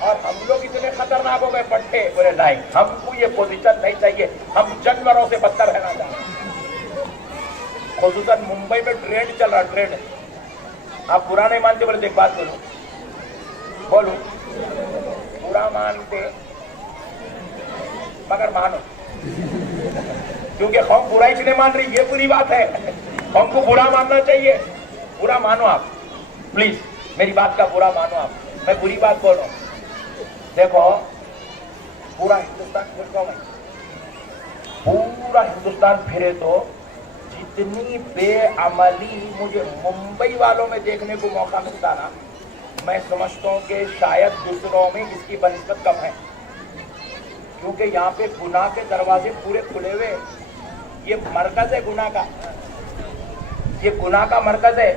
اور ہم لوگ اتنے خطرناک ہو گئے پٹھے، بولے نہیں ہم کو یہ پوزیشن نہیں چاہیے، ہم جانوروں سے بدتر رہنا چاہتے ہیں۔ خصوصاً ممبئی میں ٹرینڈ چل رہا، ٹرینڈ، آپ برا نہیں مانتے، بولے دیکھ بات بولو برا مانتے مگر مانو، کیونکہ قوم برا ہی نہیں مان رہی، یہ بری بات ہے۔ قوم کو برا ماننا چاہیے، برا مانو آپ، پلیز میری بات کا برا مانو آپ، میں بری بات بول رہا ہوں۔ دیکھو پورا ہندوستان پھرتا میں، پورا ہندوستان پھرے تو جتنی بے عملی مجھے ممبئی والوں میں دیکھنے کو موقع ملتا نا، میں سمجھتا ہوں کہ شاید دوسروں میں اس کی بنسبت کم ہے، کیونکہ یہاں پہ گناہ کے دروازے پورے کھلے ہوئے، یہ مرکز ہے گناہ کا، یہ گناہ کا مرکز ہے۔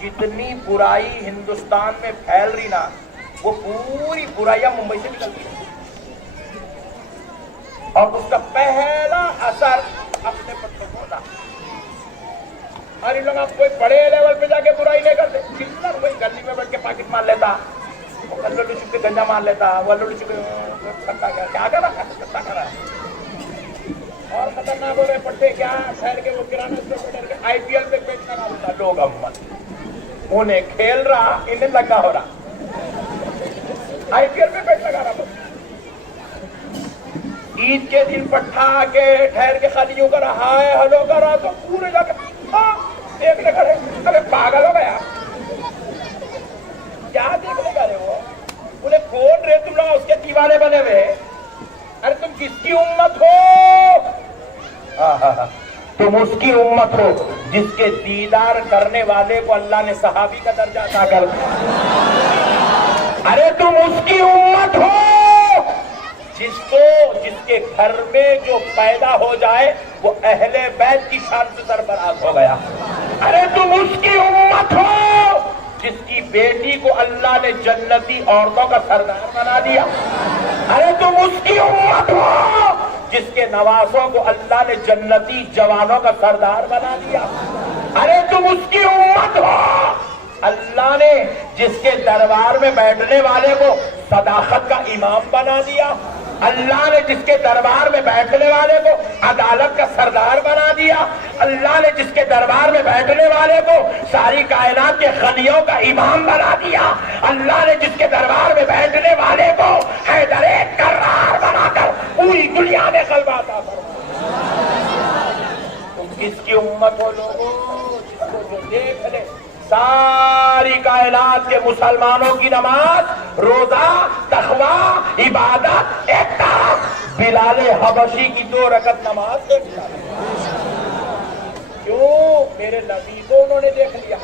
جتنی برائی ہندوستان میں پھیل رہی نا، وہ پوری برائیاں ممبئی سے نکلتی ہیں، اور اس کا پہلا اثر اپنے پتوں کو ہونا۔ اور ان لوگ آپ کوئی بڑے لیول پہ جا کے برائی نہیں کرتے، کتنا کوئی گلی میں بیٹھ کے پاکٹ مار لیتا، لڈو چپ کے گنجا مار لیتا، وہ لڈو چپ کے کیا کر رہا ہے، اور خطرناک ہو رہے پٹھے کیا شہر کے وہ کرانہ اسٹور پہ آئی پی ایل پہ بیچ کر ہوتا، لوگ امت انہیں کھیل رہا، انہیں لگا ہو رہا۔ IPL میں بیٹ لگا رہا تھا. عید کے دن پٹھا کے ٹھہر کے خالی یوں کر رہا ہے ہلو کر رہا تو پورے جا کے دیکھنے کھڑے. ارے پاگل ہو گیا, کیا دیکھنے کا رہے ہو؟ بولے کون رہے تم لوگ اس کے دیوانے بنے ہوئے؟ ارے تم کس کی امت ہو؟ تم اس کی امت ہو جس کے دیدار کرنے والے کو اللہ نے صحابی کا درجہ عطا کر دیا. ارے تم اس کی امت ہو جس کے گھر میں جو پیدا ہو جائے وہ اہل بیت کی شان سے سرفراز ہو گیا. ارے تم اس کی امت ہو جس کی بیٹی کو اللہ نے جنتی عورتوں کا سردار بنا دیا. ارے تم اس کی امت ہو جس کے نوازوں کو اللہ نے جنتی جوانوں کا سردار بنا دیا. ارے تم اس کی امت ہو اللہ نے جس کے دربار میں بیٹھنے والے کو صداقت کا امام بنا دیا. اللہ نے جس کے دربار میں بیٹھنے والے کو عدالت کا سردار بنا دیا. اللہ نے جس کے دربار میں بیٹھنے والے کو ساری کائنات کے غنیوں کا امام بنا دیا. اللہ نے جس کے دربار میں بیٹھنے والے کو حیدر کرار بنا کر پوری دنیا میں غلبہ عطا فرمایا. تم کس کی امت ہو لوگوں؟ جس کو جو دیکھ لے ساری کائنات کے مسلمانوں کی نماز روزہ تقوی عبادت ایک طرف, بلال حبشی کی 2 رکعت نماز ایک طرف. کیوں؟ میرے نبی کو انہوں نے دیکھ لیا.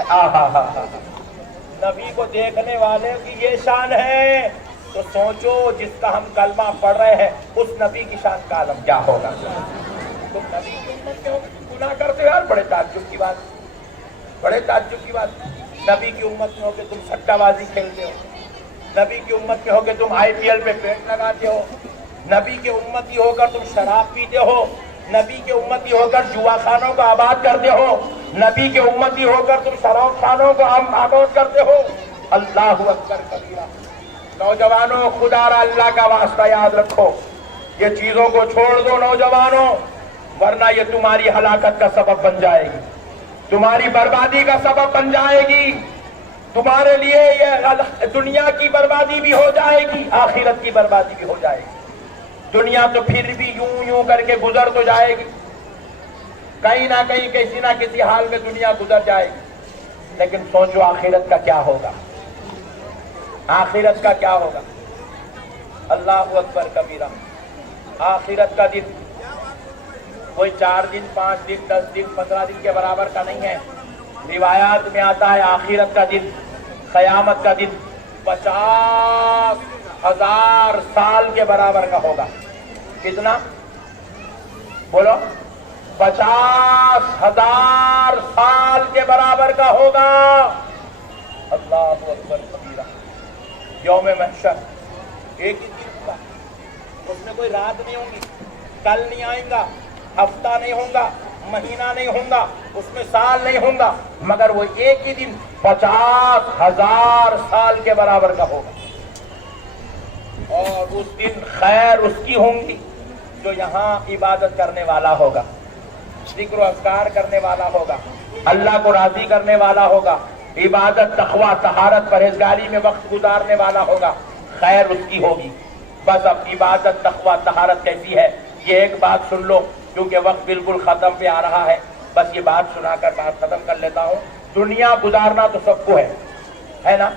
نبی کو دیکھنے والے کی یہ شان ہے تو سوچو جس کا ہم کلمہ پڑھ رہے ہیں اس نبی کی شان کا عالم کیا ہوگا. تم نبی کی امت میں ہو گناہ کرتے ہو یار, بڑے تعجب کی بات, بڑے تعجب کی بات. نبی کی امت میں ہو کہ تم سٹہ بازی کھیلتے ہو, نبی کی امت میں ہو کہ تم IPL پہ بیٹ لگاتے ہو, نبی کے امتی ہو کر تم شراب پیتے ہو, نبی کے امتی ہو کر جوا خانوں کو آباد کرتے ہو, نبی کے امتی ہو کر تم شراب خانوں کو آباد کرتے ہو. اللہ اکبر کبیرہ. نوجوانوں خدا را اللہ کا واسطہ یاد رکھو, یہ چیزوں کو چھوڑ دو نوجوانوں, ورنہ یہ تمہاری ہلاکت کا سبب بن جائے گی, تمہاری بربادی کا سبب بن جائے گی. تمہارے لیے یہ دنیا کی بربادی بھی ہو جائے گی, آخرت کی بربادی بھی ہو جائے گی. دنیا تو پھر بھی یوں کر کے گزر تو جائے گی, کہیں نہ کہیں کسی نہ کسی حال میں دنیا گزر جائے گی, لیکن سوچو آخرت کا کیا ہوگا, آخرت کا کیا ہوگا. اللہ اکبر کبیرہ. آخرت کا دن کوئی 4 دن 5 دن 10 دن 15 دن کے برابر کا نہیں ہے. روایات میں آتا ہے آخرت کا دن, قیامت کا دن 50,000 سال کے برابر کا ہوگا. کتنا بولو؟ 50,000 سال کے برابر کا ہوگا. اللہ اکبر کبیرہ. یوم محشر ایک ہی دن ہوگا, اس میں کوئی رات نہیں ہوگی, کل نہیں آئیں گا, ہفتہ نہیں ہوگا, مہینہ نہیں ہوگا, اس میں سال نہیں ہوگا, مگر وہ ایک ہی دن 50,000 سال کے برابر کا ہوگا. اور اس دن خیر اس کی ہوں گی جو یہاں عبادت کرنے والا ہوگا, ذکر و اذکار کرنے والا ہوگا, اللہ کو راضی کرنے والا ہوگا, عبادت تقوی طہارت پرہیزگاری میں وقت گزارنے والا ہوگا. خیر اس کی ہوگی. بس اب عبادت تقوی طہارت کیسی ہے یہ ایک بات سن لو, کیونکہ وقت بالکل ختم پہ آ رہا ہے. بس یہ بات سنا کر بات ختم کر لیتا ہوں. دنیا گزارنا تو سب کو ہے نا؟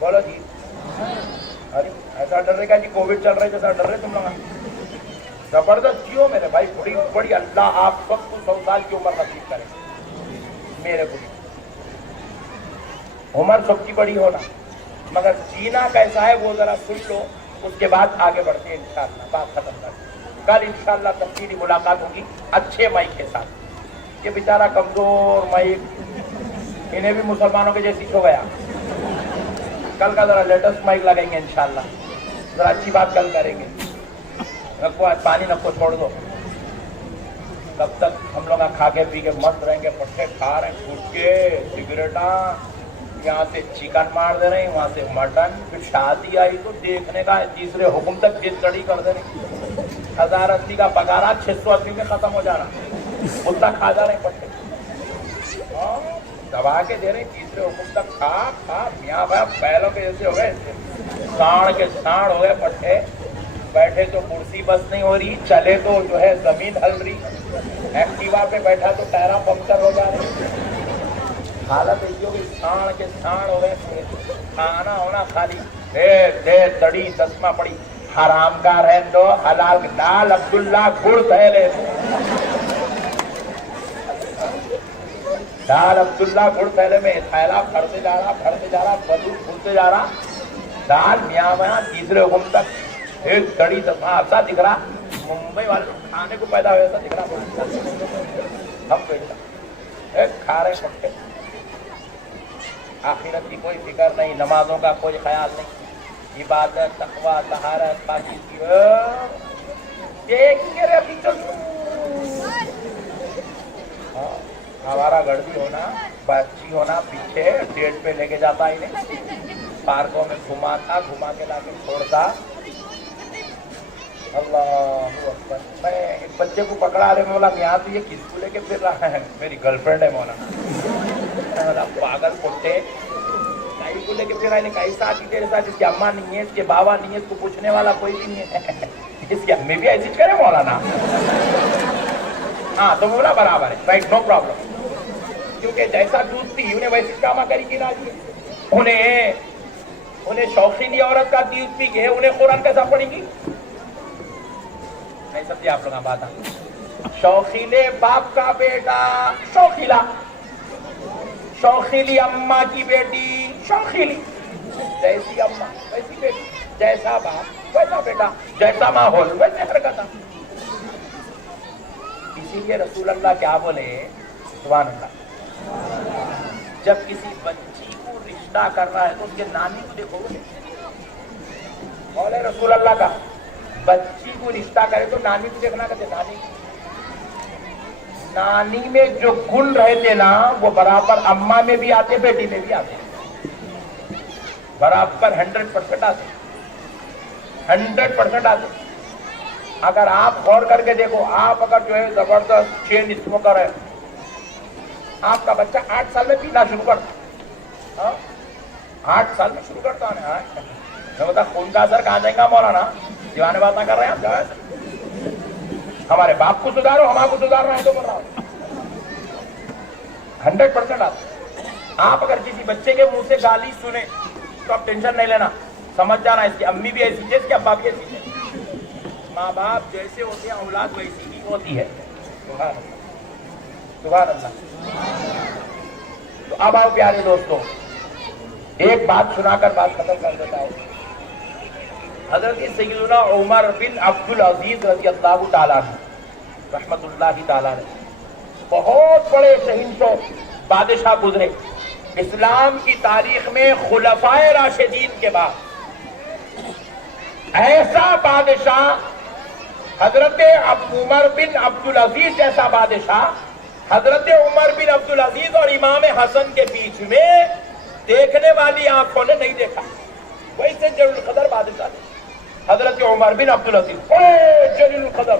بولو جی. ارے ایسا ڈر رہے گا جی کووڈ چل رہے جیسا ڈر رہے تم لوگ. زبردست جیو میرے بھائی, بڑی بڑی اللہ آپ سب کو 100 سال کی عمر نصیب کرے. میرے کو عمر سب کی بڑی ہونا, مگر جینا کیسا ہے وہ ذرا سن لو, اس کے بعد آگے بڑھتے ہیں انشاءاللہ. بات ختم کر کل انشاءاللہ تفصیلی ملاقات ہوگی اچھے مائک کے ساتھ. یہ بیچارہ کمزور مائک, انہیں بھی مسلمانوں کے جیسی ہو گیا. کل کا ذرا لیٹسٹ مائک لگائیں گے انشاءاللہ, ذرا اچھی بات کل کریں گے. رکھو آج پانی نکو چھوڑ دو, کب تک ہم لوگ کھا کے پی کے مست رہیں گے. پٹھے کھا رہے ہیں, گٹکے سگریٹاں, یہاں سے چکن مار دے رہے ہیں, وہاں سے مٹن, پھر شادی آئی تو دیکھنے کا تیسرے حکم تک جس کڑی کر دے رہے. 1080 کا پگارا 680 میں ختم ہو جانا, اتنا کھا جا رہے ہیں پٹھے. دبا کے دے رہے تیسرے حکم تک کھا کھا میاں بھائی بیلوں کے جیسے ہو گئے ساڑ کے ساڑ ہو گئے پٹھے بیٹھے تو کرسی بس نہیں ہو رہی چلے تو جو ہے زمین ہل رہی ایکٹیوا پہ بیٹھا تو ٹائرہ پنکچر ہو جا رہے حالت ایسی ہو گئی ساڑ کے ساڑ ہو گئے کھانا ہونا خالی دیر دڑی دسما پڑی حرام کا رہن دو حلال لال عبداللہ گڑ تھیلے دال عبداللہ گڑ تھیلے میں تھیلا پھڑتے جا رہا بدو پھولتے جا رہا دال میاں میاں تیسرے حکم تک ایک دڑی دسما ایسا دکھ رہا ممبئی والے کھانے کو پیدا ہوئے ایسا دکھ رہا ہم بیٹھا ایک کھا رہے پکے آخرت کی کوئی فکر نہیں نمازوں کا کوئی خیال نہیں عبادت تقوی طہارت پاکیزگی دیکھیں گے ابھی ہمارا گردی ہونا بچی ہونا پیچھے ڈیٹ پہ لے کے جاتا انہیں پارکوں میں گھماتا گھما کے لا کے چھوڑتا اللہ اکبر میں ایک بچے کو پکڑا رہے مولا میاں تو یہ کس کو لے کے پھر رہا ہے میری گرل فرینڈ ہے مولانا پاگل پٹے کہیں کو لے کے پھر آئے کہیں ساتھ ہی تیرے ساتھ اس کی اماں نہیں ہے اس کے بابا نہیں ہے اس کو پوچھنے والا کوئی بھی نہیں ہے اس کی امی بھی ایسی کرے مولانا ہاں تو مولا برابر ہے رائٹ نو پرابلم کیونکہ جیسا دودھ تھی انہیں ویسی کاما کری کی نہ انہیں شوقینی عورت کا دودھ پی کے انہیں قرآن کیسا پڑی گی نہیں سمجھے آپ لوگ بات شوقیلے باپ کا بیٹا شوقیلا شوقیلی اماں کی بیٹی شوقیلی جیسی اماں ویسی بیٹی جیسا باپ ویسا بیٹا جیسا ماحول ویسے حرکت اسی لیے رسول اللہ کیا بولے سبحان اللہ جب کسی بچی کو رشتہ کر رہا ہے تو اس کے نانی کو دیکھو بولے رسول اللہ کا بچی کو رشتہ کرے تو نانی کو دیکھنا کہتے نانی میں جو گن رہتے نا وہ برابر اماں میں بھی آتے بیٹی میں بھی آتے برابر 100% آتے 100% آتے اگر آپ غور کر کے دیکھو آپ اگر جو ہے زبردست چین اسموکر ہے آپ کا بچہ 8 سال میں پینا شروع کرتا 8 سال میں شروع کرتا ہے میں بتا خون کا اثر کہاں جائے گا مولانا دیوانے بات نہ کر رہے ہیں آپ ہمارے باپ کو سدھارو ہمارے کو سدھارنا ہے تو بول رہا ہوں 100% آپ اگر کسی بچے کے منہ سے گالی سنیں تو آپ ٹینشن نہیں لینا سمجھ جانا اس کی امی بھی ایسی ہے اس کے ابا بھی ایسی ہے ماں باپ جیسے ہوتے ہیں اولاد ویسی ہی ہوتی ہے سبحان اللہ تو اب آؤ پیارے دوستوں ایک بات سنا کر بات ختم کر دیتا ہوں حضرت سیدنا عمر بن عبدالعزیز رضی اللہ تعالیٰ عنہ رحمت اللہ تعالیٰ نے بہت بڑے شہنشاہ بادشاہ گزرے اسلام کی تاریخ میں خلفائے راشدین کے بعد ایسا بادشاہ حضرت عمر بن عبدالعزیز جیسا بادشاہ حضرت عمر بن عبدالعزیز اور امام حسن کے بیچ میں دیکھنے والی آنکھوں نے نہیں دیکھا ویسے جلیل القدر بادشاہ تھے حضرت عمر بن عبدالعزیز بڑے جلیل القدر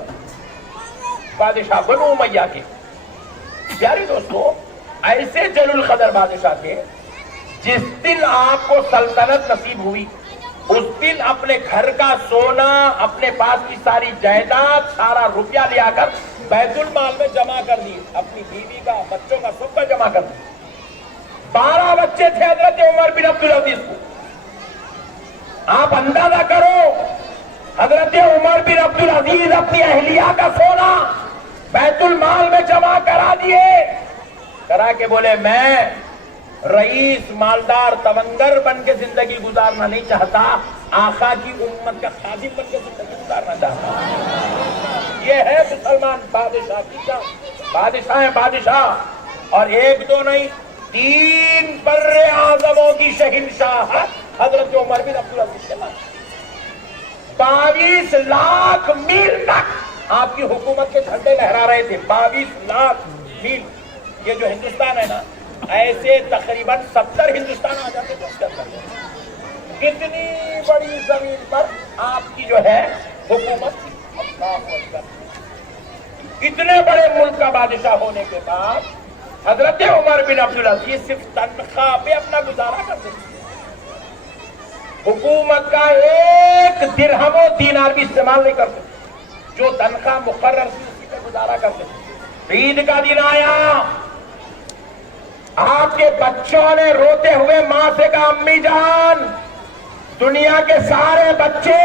بادشاہ بنو امیہ کے پیارے دوستو ایسے جلیل القدر بادشاہ تھے جس دن آپ کو سلطنت نصیب ہوئی اس دن اپنے گھر کا سونا اپنے پاس کی ساری جائیداد سارا روپیہ لیا کر بیت المال میں جمع کر دی اپنی بیوی کا بچوں کا سب کا جمع کر دی 12 بچے تھے حضرت عمر بن عبدالعزیز کو آپ اندازہ کرو حضرت عمر بن عبدالعزیز اپنی اہلیہ کا سونا بیت المال میں جمع کرا دیے کرا کے بولے میں رئیس مالدار تونگر بن کے زندگی گزارنا نہیں چاہتا آقا کی امت کا خادم بن کے زندگی گزارنا چاہتا یہ ہے مسلمان بادشاہ کی بادشاہ ہیں بادشاہ اور 1 2 نہیں 3 بر اعظموں کی شہنشاہ حضرت عمر بن عبدالعزیز کے پاس 22 لاکھ میل تک آپ کی حکومت کے جھنڈے لہرا رہے تھے 22 لاکھ میل یہ جو ہندوستان ہے نا ایسے تقریباً 70 ہندوستان آ جاتے تھے اس کے اندر کتنی بڑی زمین پر آپ کی جو ہے حکومت اتنے بڑے ملک کا بادشاہ ہونے کے بعد حضرت عمر بن عبدالعزیز صرف تنخواہ پہ اپنا گزارا کرتے تھے، حکومت کا ایک درہم و دینار بھی استعمال نہیں کرتے، جو تنخواہ مقرر تھی اسی پہ گزارا کرتے تھے۔ عید کا دن آیا، آپ کے بچوں نے روتے ہوئے ماں سے کہا امی جان دنیا کے سارے بچے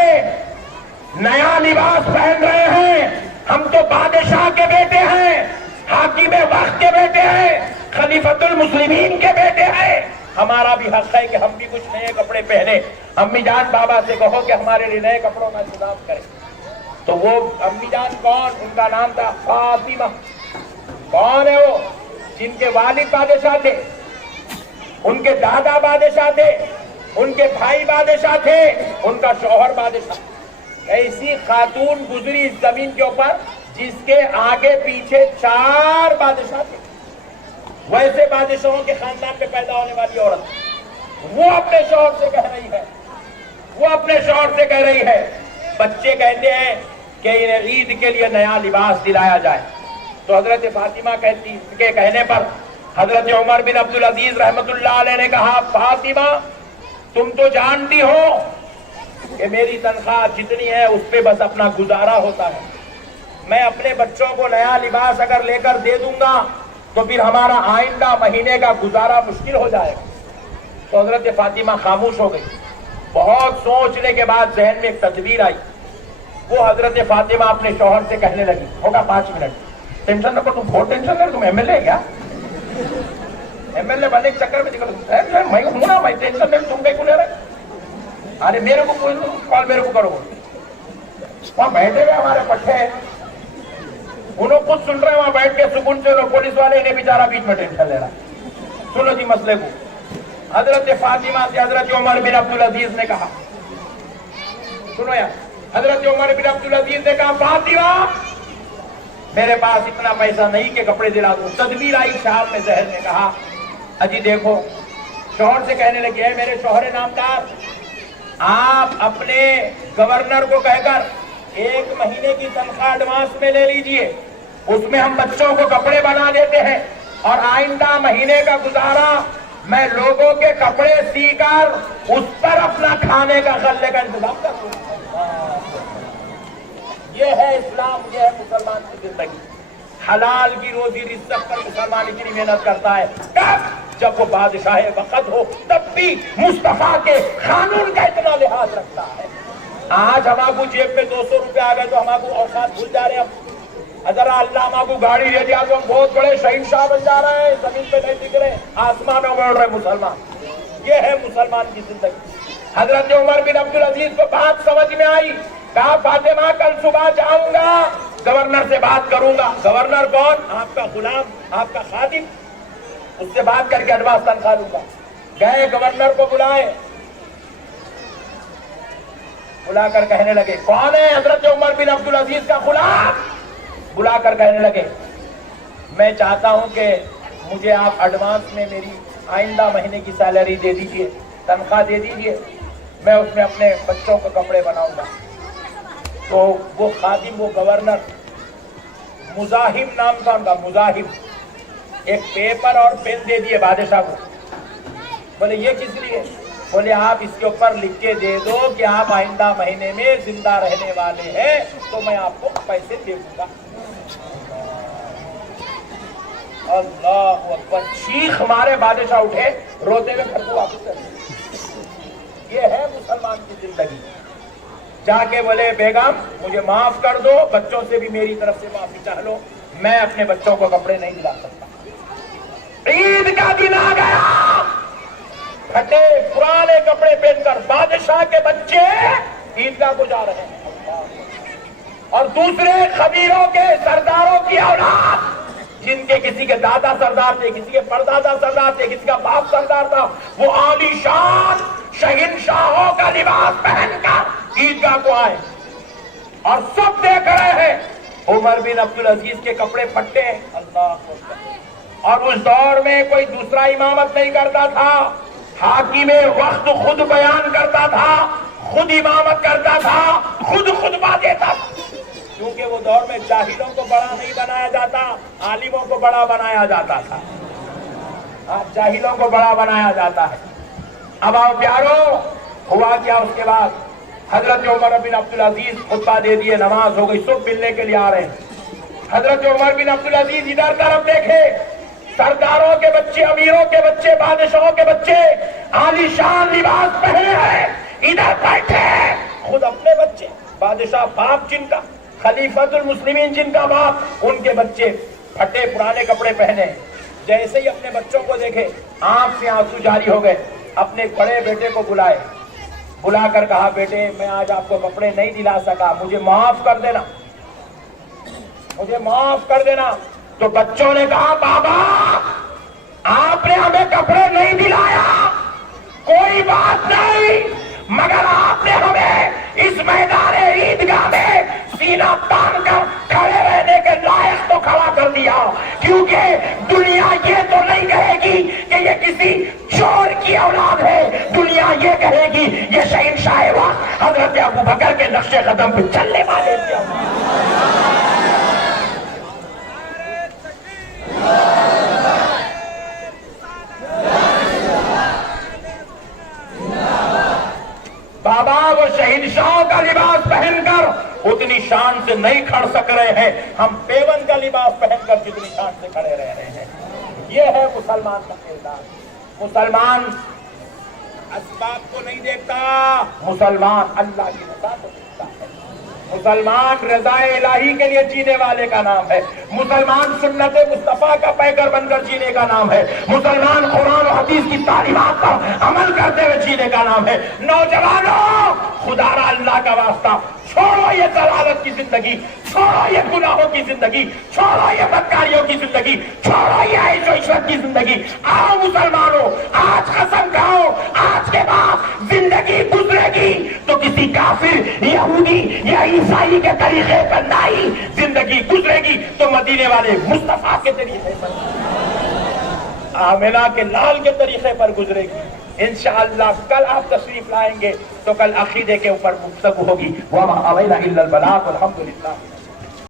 نیا لباس پہن رہے ہیں، ہم تو بادشاہ کے بیٹے ہیں، حاکم وقت کے بیٹے ہیں، خلیفۃ المسلمین کے بیٹے ہیں، ہمارا بھی حق ہے کہ ہم بھی کچھ نئے کپڑے پہنے۔ امی جان بابا سے کہو کہ ہمارے لیے نئے کپڑوں کا انتظام کرے۔ تو وہ امی جان کون؟ ان کا نام تھا فاطمہ۔ کون ہے وہ؟ جن کے والد بادشاہ تھے، ان کے دادا بادشاہ تھے، ان کے بھائی بادشاہ تھے، ان کا شوہر بادشاہ۔ ایسی خاتون گزری اس زمین کے اوپر جس کے آگے پیچھے 4 بادشاہ تھے، ویسے بادشاہوں کے خاندان میں پیدا ہونے والی عورت۔ وہ اپنے شوہر سے کہہ رہی ہے، بچے کہتے ہیں کہ انہیں عید کے لیے نیا لباس دلایا جائے۔ تو حضرت فاطمہ کہتی، ان کے کہنے پر حضرت عمر بن عبدالعزیز رحمت اللہ علیہ نے کہا فاطمہ تم تو جانتی ہو کہ میری تنخواہ جتنی ہے اس پہ بس اپنا گزارا ہوتا ہے، میں اپنے بچوں کو نیا لباس اگر لے کر دے دوں گا تو پھر ہمارا آئندہ مہینے کا گزارا مشکل ہو جائے گا۔ تو حضرت فاطمہ خاموش ہو گئی۔ بہت سوچنے کے بعد ذہن میں ایک تدبیر آئی۔ وہ حضرت فاطمہ اپنے شوہر سے کہنے لگی، ہوگا 5 منٹ، ٹینشن نہ کرو، تم بہت ٹینشن لے، تم MLA کیا MLA بننے کے چکر میں میں ہوں نا، میں ٹینشن لے، تم کہیں کو لے رہے؟ ارے میرے کو کال میرے کو کرو۔ وہاں بیٹھے ہوئے ہمارے پٹھے ہیں، انہوں خود سن رہے ہیں وہاں بیٹھ کے سکون سے، پولیس والے انہیں بیچارہ بیچ میں ٹینشن لے رہا۔ سنو جی مسئلے کو۔ حضرت فاطمہ سے حضرت عمر بن عبدالعزیز نے کہا، سنو یار، حضرت عمر بن عبدالعزیز نے کہا فاطمہ میرے پاس اتنا پیسہ نہیں کہ کپڑے دلا دوں۔ تدبیر آئی شام میں، ذہن میں کہا اجی دیکھو، شوہر سے کہنے لگے ہے میرے شوہر نامدار، آپ اپنے گورنر کو کہہ کر 1 مہینے کی تنخواہ ایڈوانس میں لے لیجئے، اس میں ہم بچوں کو کپڑے بنا دیتے ہیں اور آئندہ مہینے کا گزارا میں لوگوں کے کپڑے سی کر اس پر اپنا کھانے کا غلے کا انتظام کرتا ہوں۔ یہ ہے اسلام، یہ ہے مسلمان کی زندگی۔ حلال کی روزی رزق پر مسلمان اتنی محنت کرتا ہے، کب؟ جب وہ بادشاہ وقت ہو تب بھی مصطفیٰ کے قانون کا اتنا لحاظ رکھتا ہے۔ آج ہمارے جیب میں 200 روپے آ گئے تو ہمارے اوقات بھول جا رہے ہیں۔ اگر اللہ ہمارے گاڑی دے دیا تو ہم بہت بڑے شہنشاہ بن جا رہے ہیں، زمین پہ نہیں دکھ رہے، آسمانوں میں اڑ رہے مسلمان۔ یہ ہے مسلمان کی زندگی۔ حضرت عمر بن عبدالعزیز کو بات سمجھ میں آئی، کہا فاطمہ کل صبح جاؤں گا، گورنر سے بات کروں گا۔ گورنر کون؟ آپ کا غلام، آپ کا خادم، اس سے بات کر کے ایڈوانس تنخواہ لوں گا۔ گئے گورنر کو بلائے، بلا کر کہنے لگے کون ہے؟ حضرت عمر بن عبدالعزیز کا غلام۔ بلا کر کہنے لگے میں چاہتا ہوں کہ مجھے آپ ایڈوانس میں میری آئندہ مہینے کی سیلری دے دیجئے، تنخواہ دے دیجئے، میں اس میں اپنے بچوں کو کپڑے بناؤں گا۔ تو وہ خادم، وہ گورنر، مزاحم نام تھا ان کا، مزاحم، ایک پیپر اور پین دے دیے بادشاہ کو۔ بولے یہ کس لیے؟ بولے آپ اس کے اوپر لکھ کے دے دو کہ آپ آئندہ مہینے میں زندہ رہنے والے ہیں تو میں آپ کو پیسے دے دوں گا۔ اللہ اکبر، چیخ مارے بادشاہ اٹھے، روتے ہوئے گھر کو واپس چلے۔ یہ ہے مسلمان کی زندگی۔ جا کے بولے بیگم مجھے معاف کر دو، بچوں سے بھی میری طرف سے معافی چاہ لو، میں اپنے بچوں کو کپڑے نہیں دلا سکتا۔ عید کا دن آ گیا، پھٹے پرانے کپڑے پہن کر بادشاہ کے بچے عیدگاہ کو جا رہے ہیں، اور دوسرے خبیروں کے سرداروں کی اولاد جن کے کسی کے دادا سردار تھے، کسی کے پردادا سردار تھے، کسی کا باپ سردار تھا، وہ عالی شان شہنشاہوں کا لباس پہن کر عیدگاہ کو آئے، اور سب دیکھ رہے ہیں عمر بن عبدالعزیز کے کپڑے پھٹے ہیں۔ اللہ اکبر۔ اور اس دور میں کوئی دوسرا امامت نہیں کرتا تھا، حاکم وقت خود بیان کرتا تھا، خود امامت کرتا تھا، خود خطبہ دیتا تھا، کیونکہ وہ دور میں جاہلوں کو بڑا نہیں بنایا جاتا، عالموں کو بڑا بنایا جاتا تھا۔ جاہلوں کو بڑا بنایا جاتا ہے. اب آؤ پیارو، ہوا کیا اس کے بعد؟ حضرت عمر بن عبدالعزیز خطبہ دے دیے، نماز ہو گئی، صبح ملنے کے لیے آ رہے ہیں. حضرت عمر بن عبدالعزیز ادھر طرف دیکھے، سرداروں کے بچے، امیروں کے بچے، بادشاہوں کے بچے عالی شان لباس پہنے ہیں، ادھر بیٹھے. خود اپنے بچے، بادشاہ باپ جن کا، خلیفۃ المسلمین جن کا باپ، ان کے بچے پھٹے پرانے کپڑے پہنے. جیسے ہی اپنے بچوں کو دیکھے آنکھ سے آنسو جاری ہو گئے. اپنے بڑے بیٹے کو بلائے، بلا کر کہا بیٹے میں آج آپ کو کپڑے نہیں دلا سکا، مجھے معاف کر دینا، مجھے معاف کر دینا. تو بچوں نے کہا بابا آپ نے ہمیں کپڑے نہیں دلایا، کوئی بات نہیں، مگر آپ نے ہمیں اس میدان عیدگاہ میں سینہ تان کر کھڑے رہنے کے لائق تو کھڑا کر دیا. کیونکہ دنیا یہ تو نہیں کہے گی کہ یہ کسی چور کی اولاد ہے، دنیا یہ کہے گی یہ شہنشاہ وقت حضرت ابوبکر کے نقش قدم پہ چلنے والے تھے. بابا وہ شہنشاہوں کا لباس پہن کر اتنی شان سے نہیں کھڑ سک رہے ہیں، ہم پیون کا لباس پہن کر جتنی شان سے کھڑے رہ رہے ہیں. یہ ہے مسلمان کا کردار. مسلمان اسباب کو نہیں دیکھتا، مسلمان اللہ کی رضا کو دیکھتا ہے. مسلمان رضا الہی کے لیے جینے والے کا نام ہے. مسلمان سنت مصطفیٰ کا پیکر بن کر جینے کا نام ہے. مسلمان قرآن و حدیث کی تعلیمات پر عمل کرتے ہوئے جینے کا نام ہے. نوجوانوں خدا را اللہ کا واسطہ چھوڑو یہ ضلالت کی زندگی، چھوڑو یہ گناہوں کی زندگی، چھوڑو یہ بدکاریوں کی زندگی، چھوڑو یہ عیش و عشرت کی زندگی. آؤ مسلمانوں آج قسم کھاؤ، آج کے بعد زندگی گزرے گی تو کسی کافر، یہودی یا عیسائی کے طریقے پر نہیں، زندگی گزرے گی تو مدینے والے مصطفیٰ کے طریقے پر، آمنہ کے لال کے طریقے پر گزرے گی. انشاءاللہ کل آپ تشریف لائیں گے تو کل عقیدے کے اوپر گفتگو ہوگی. وَمَا عَلَيْنَا إِلَّا الْبَلَاغُ وَالْحَمْدُ لِلَّهِ.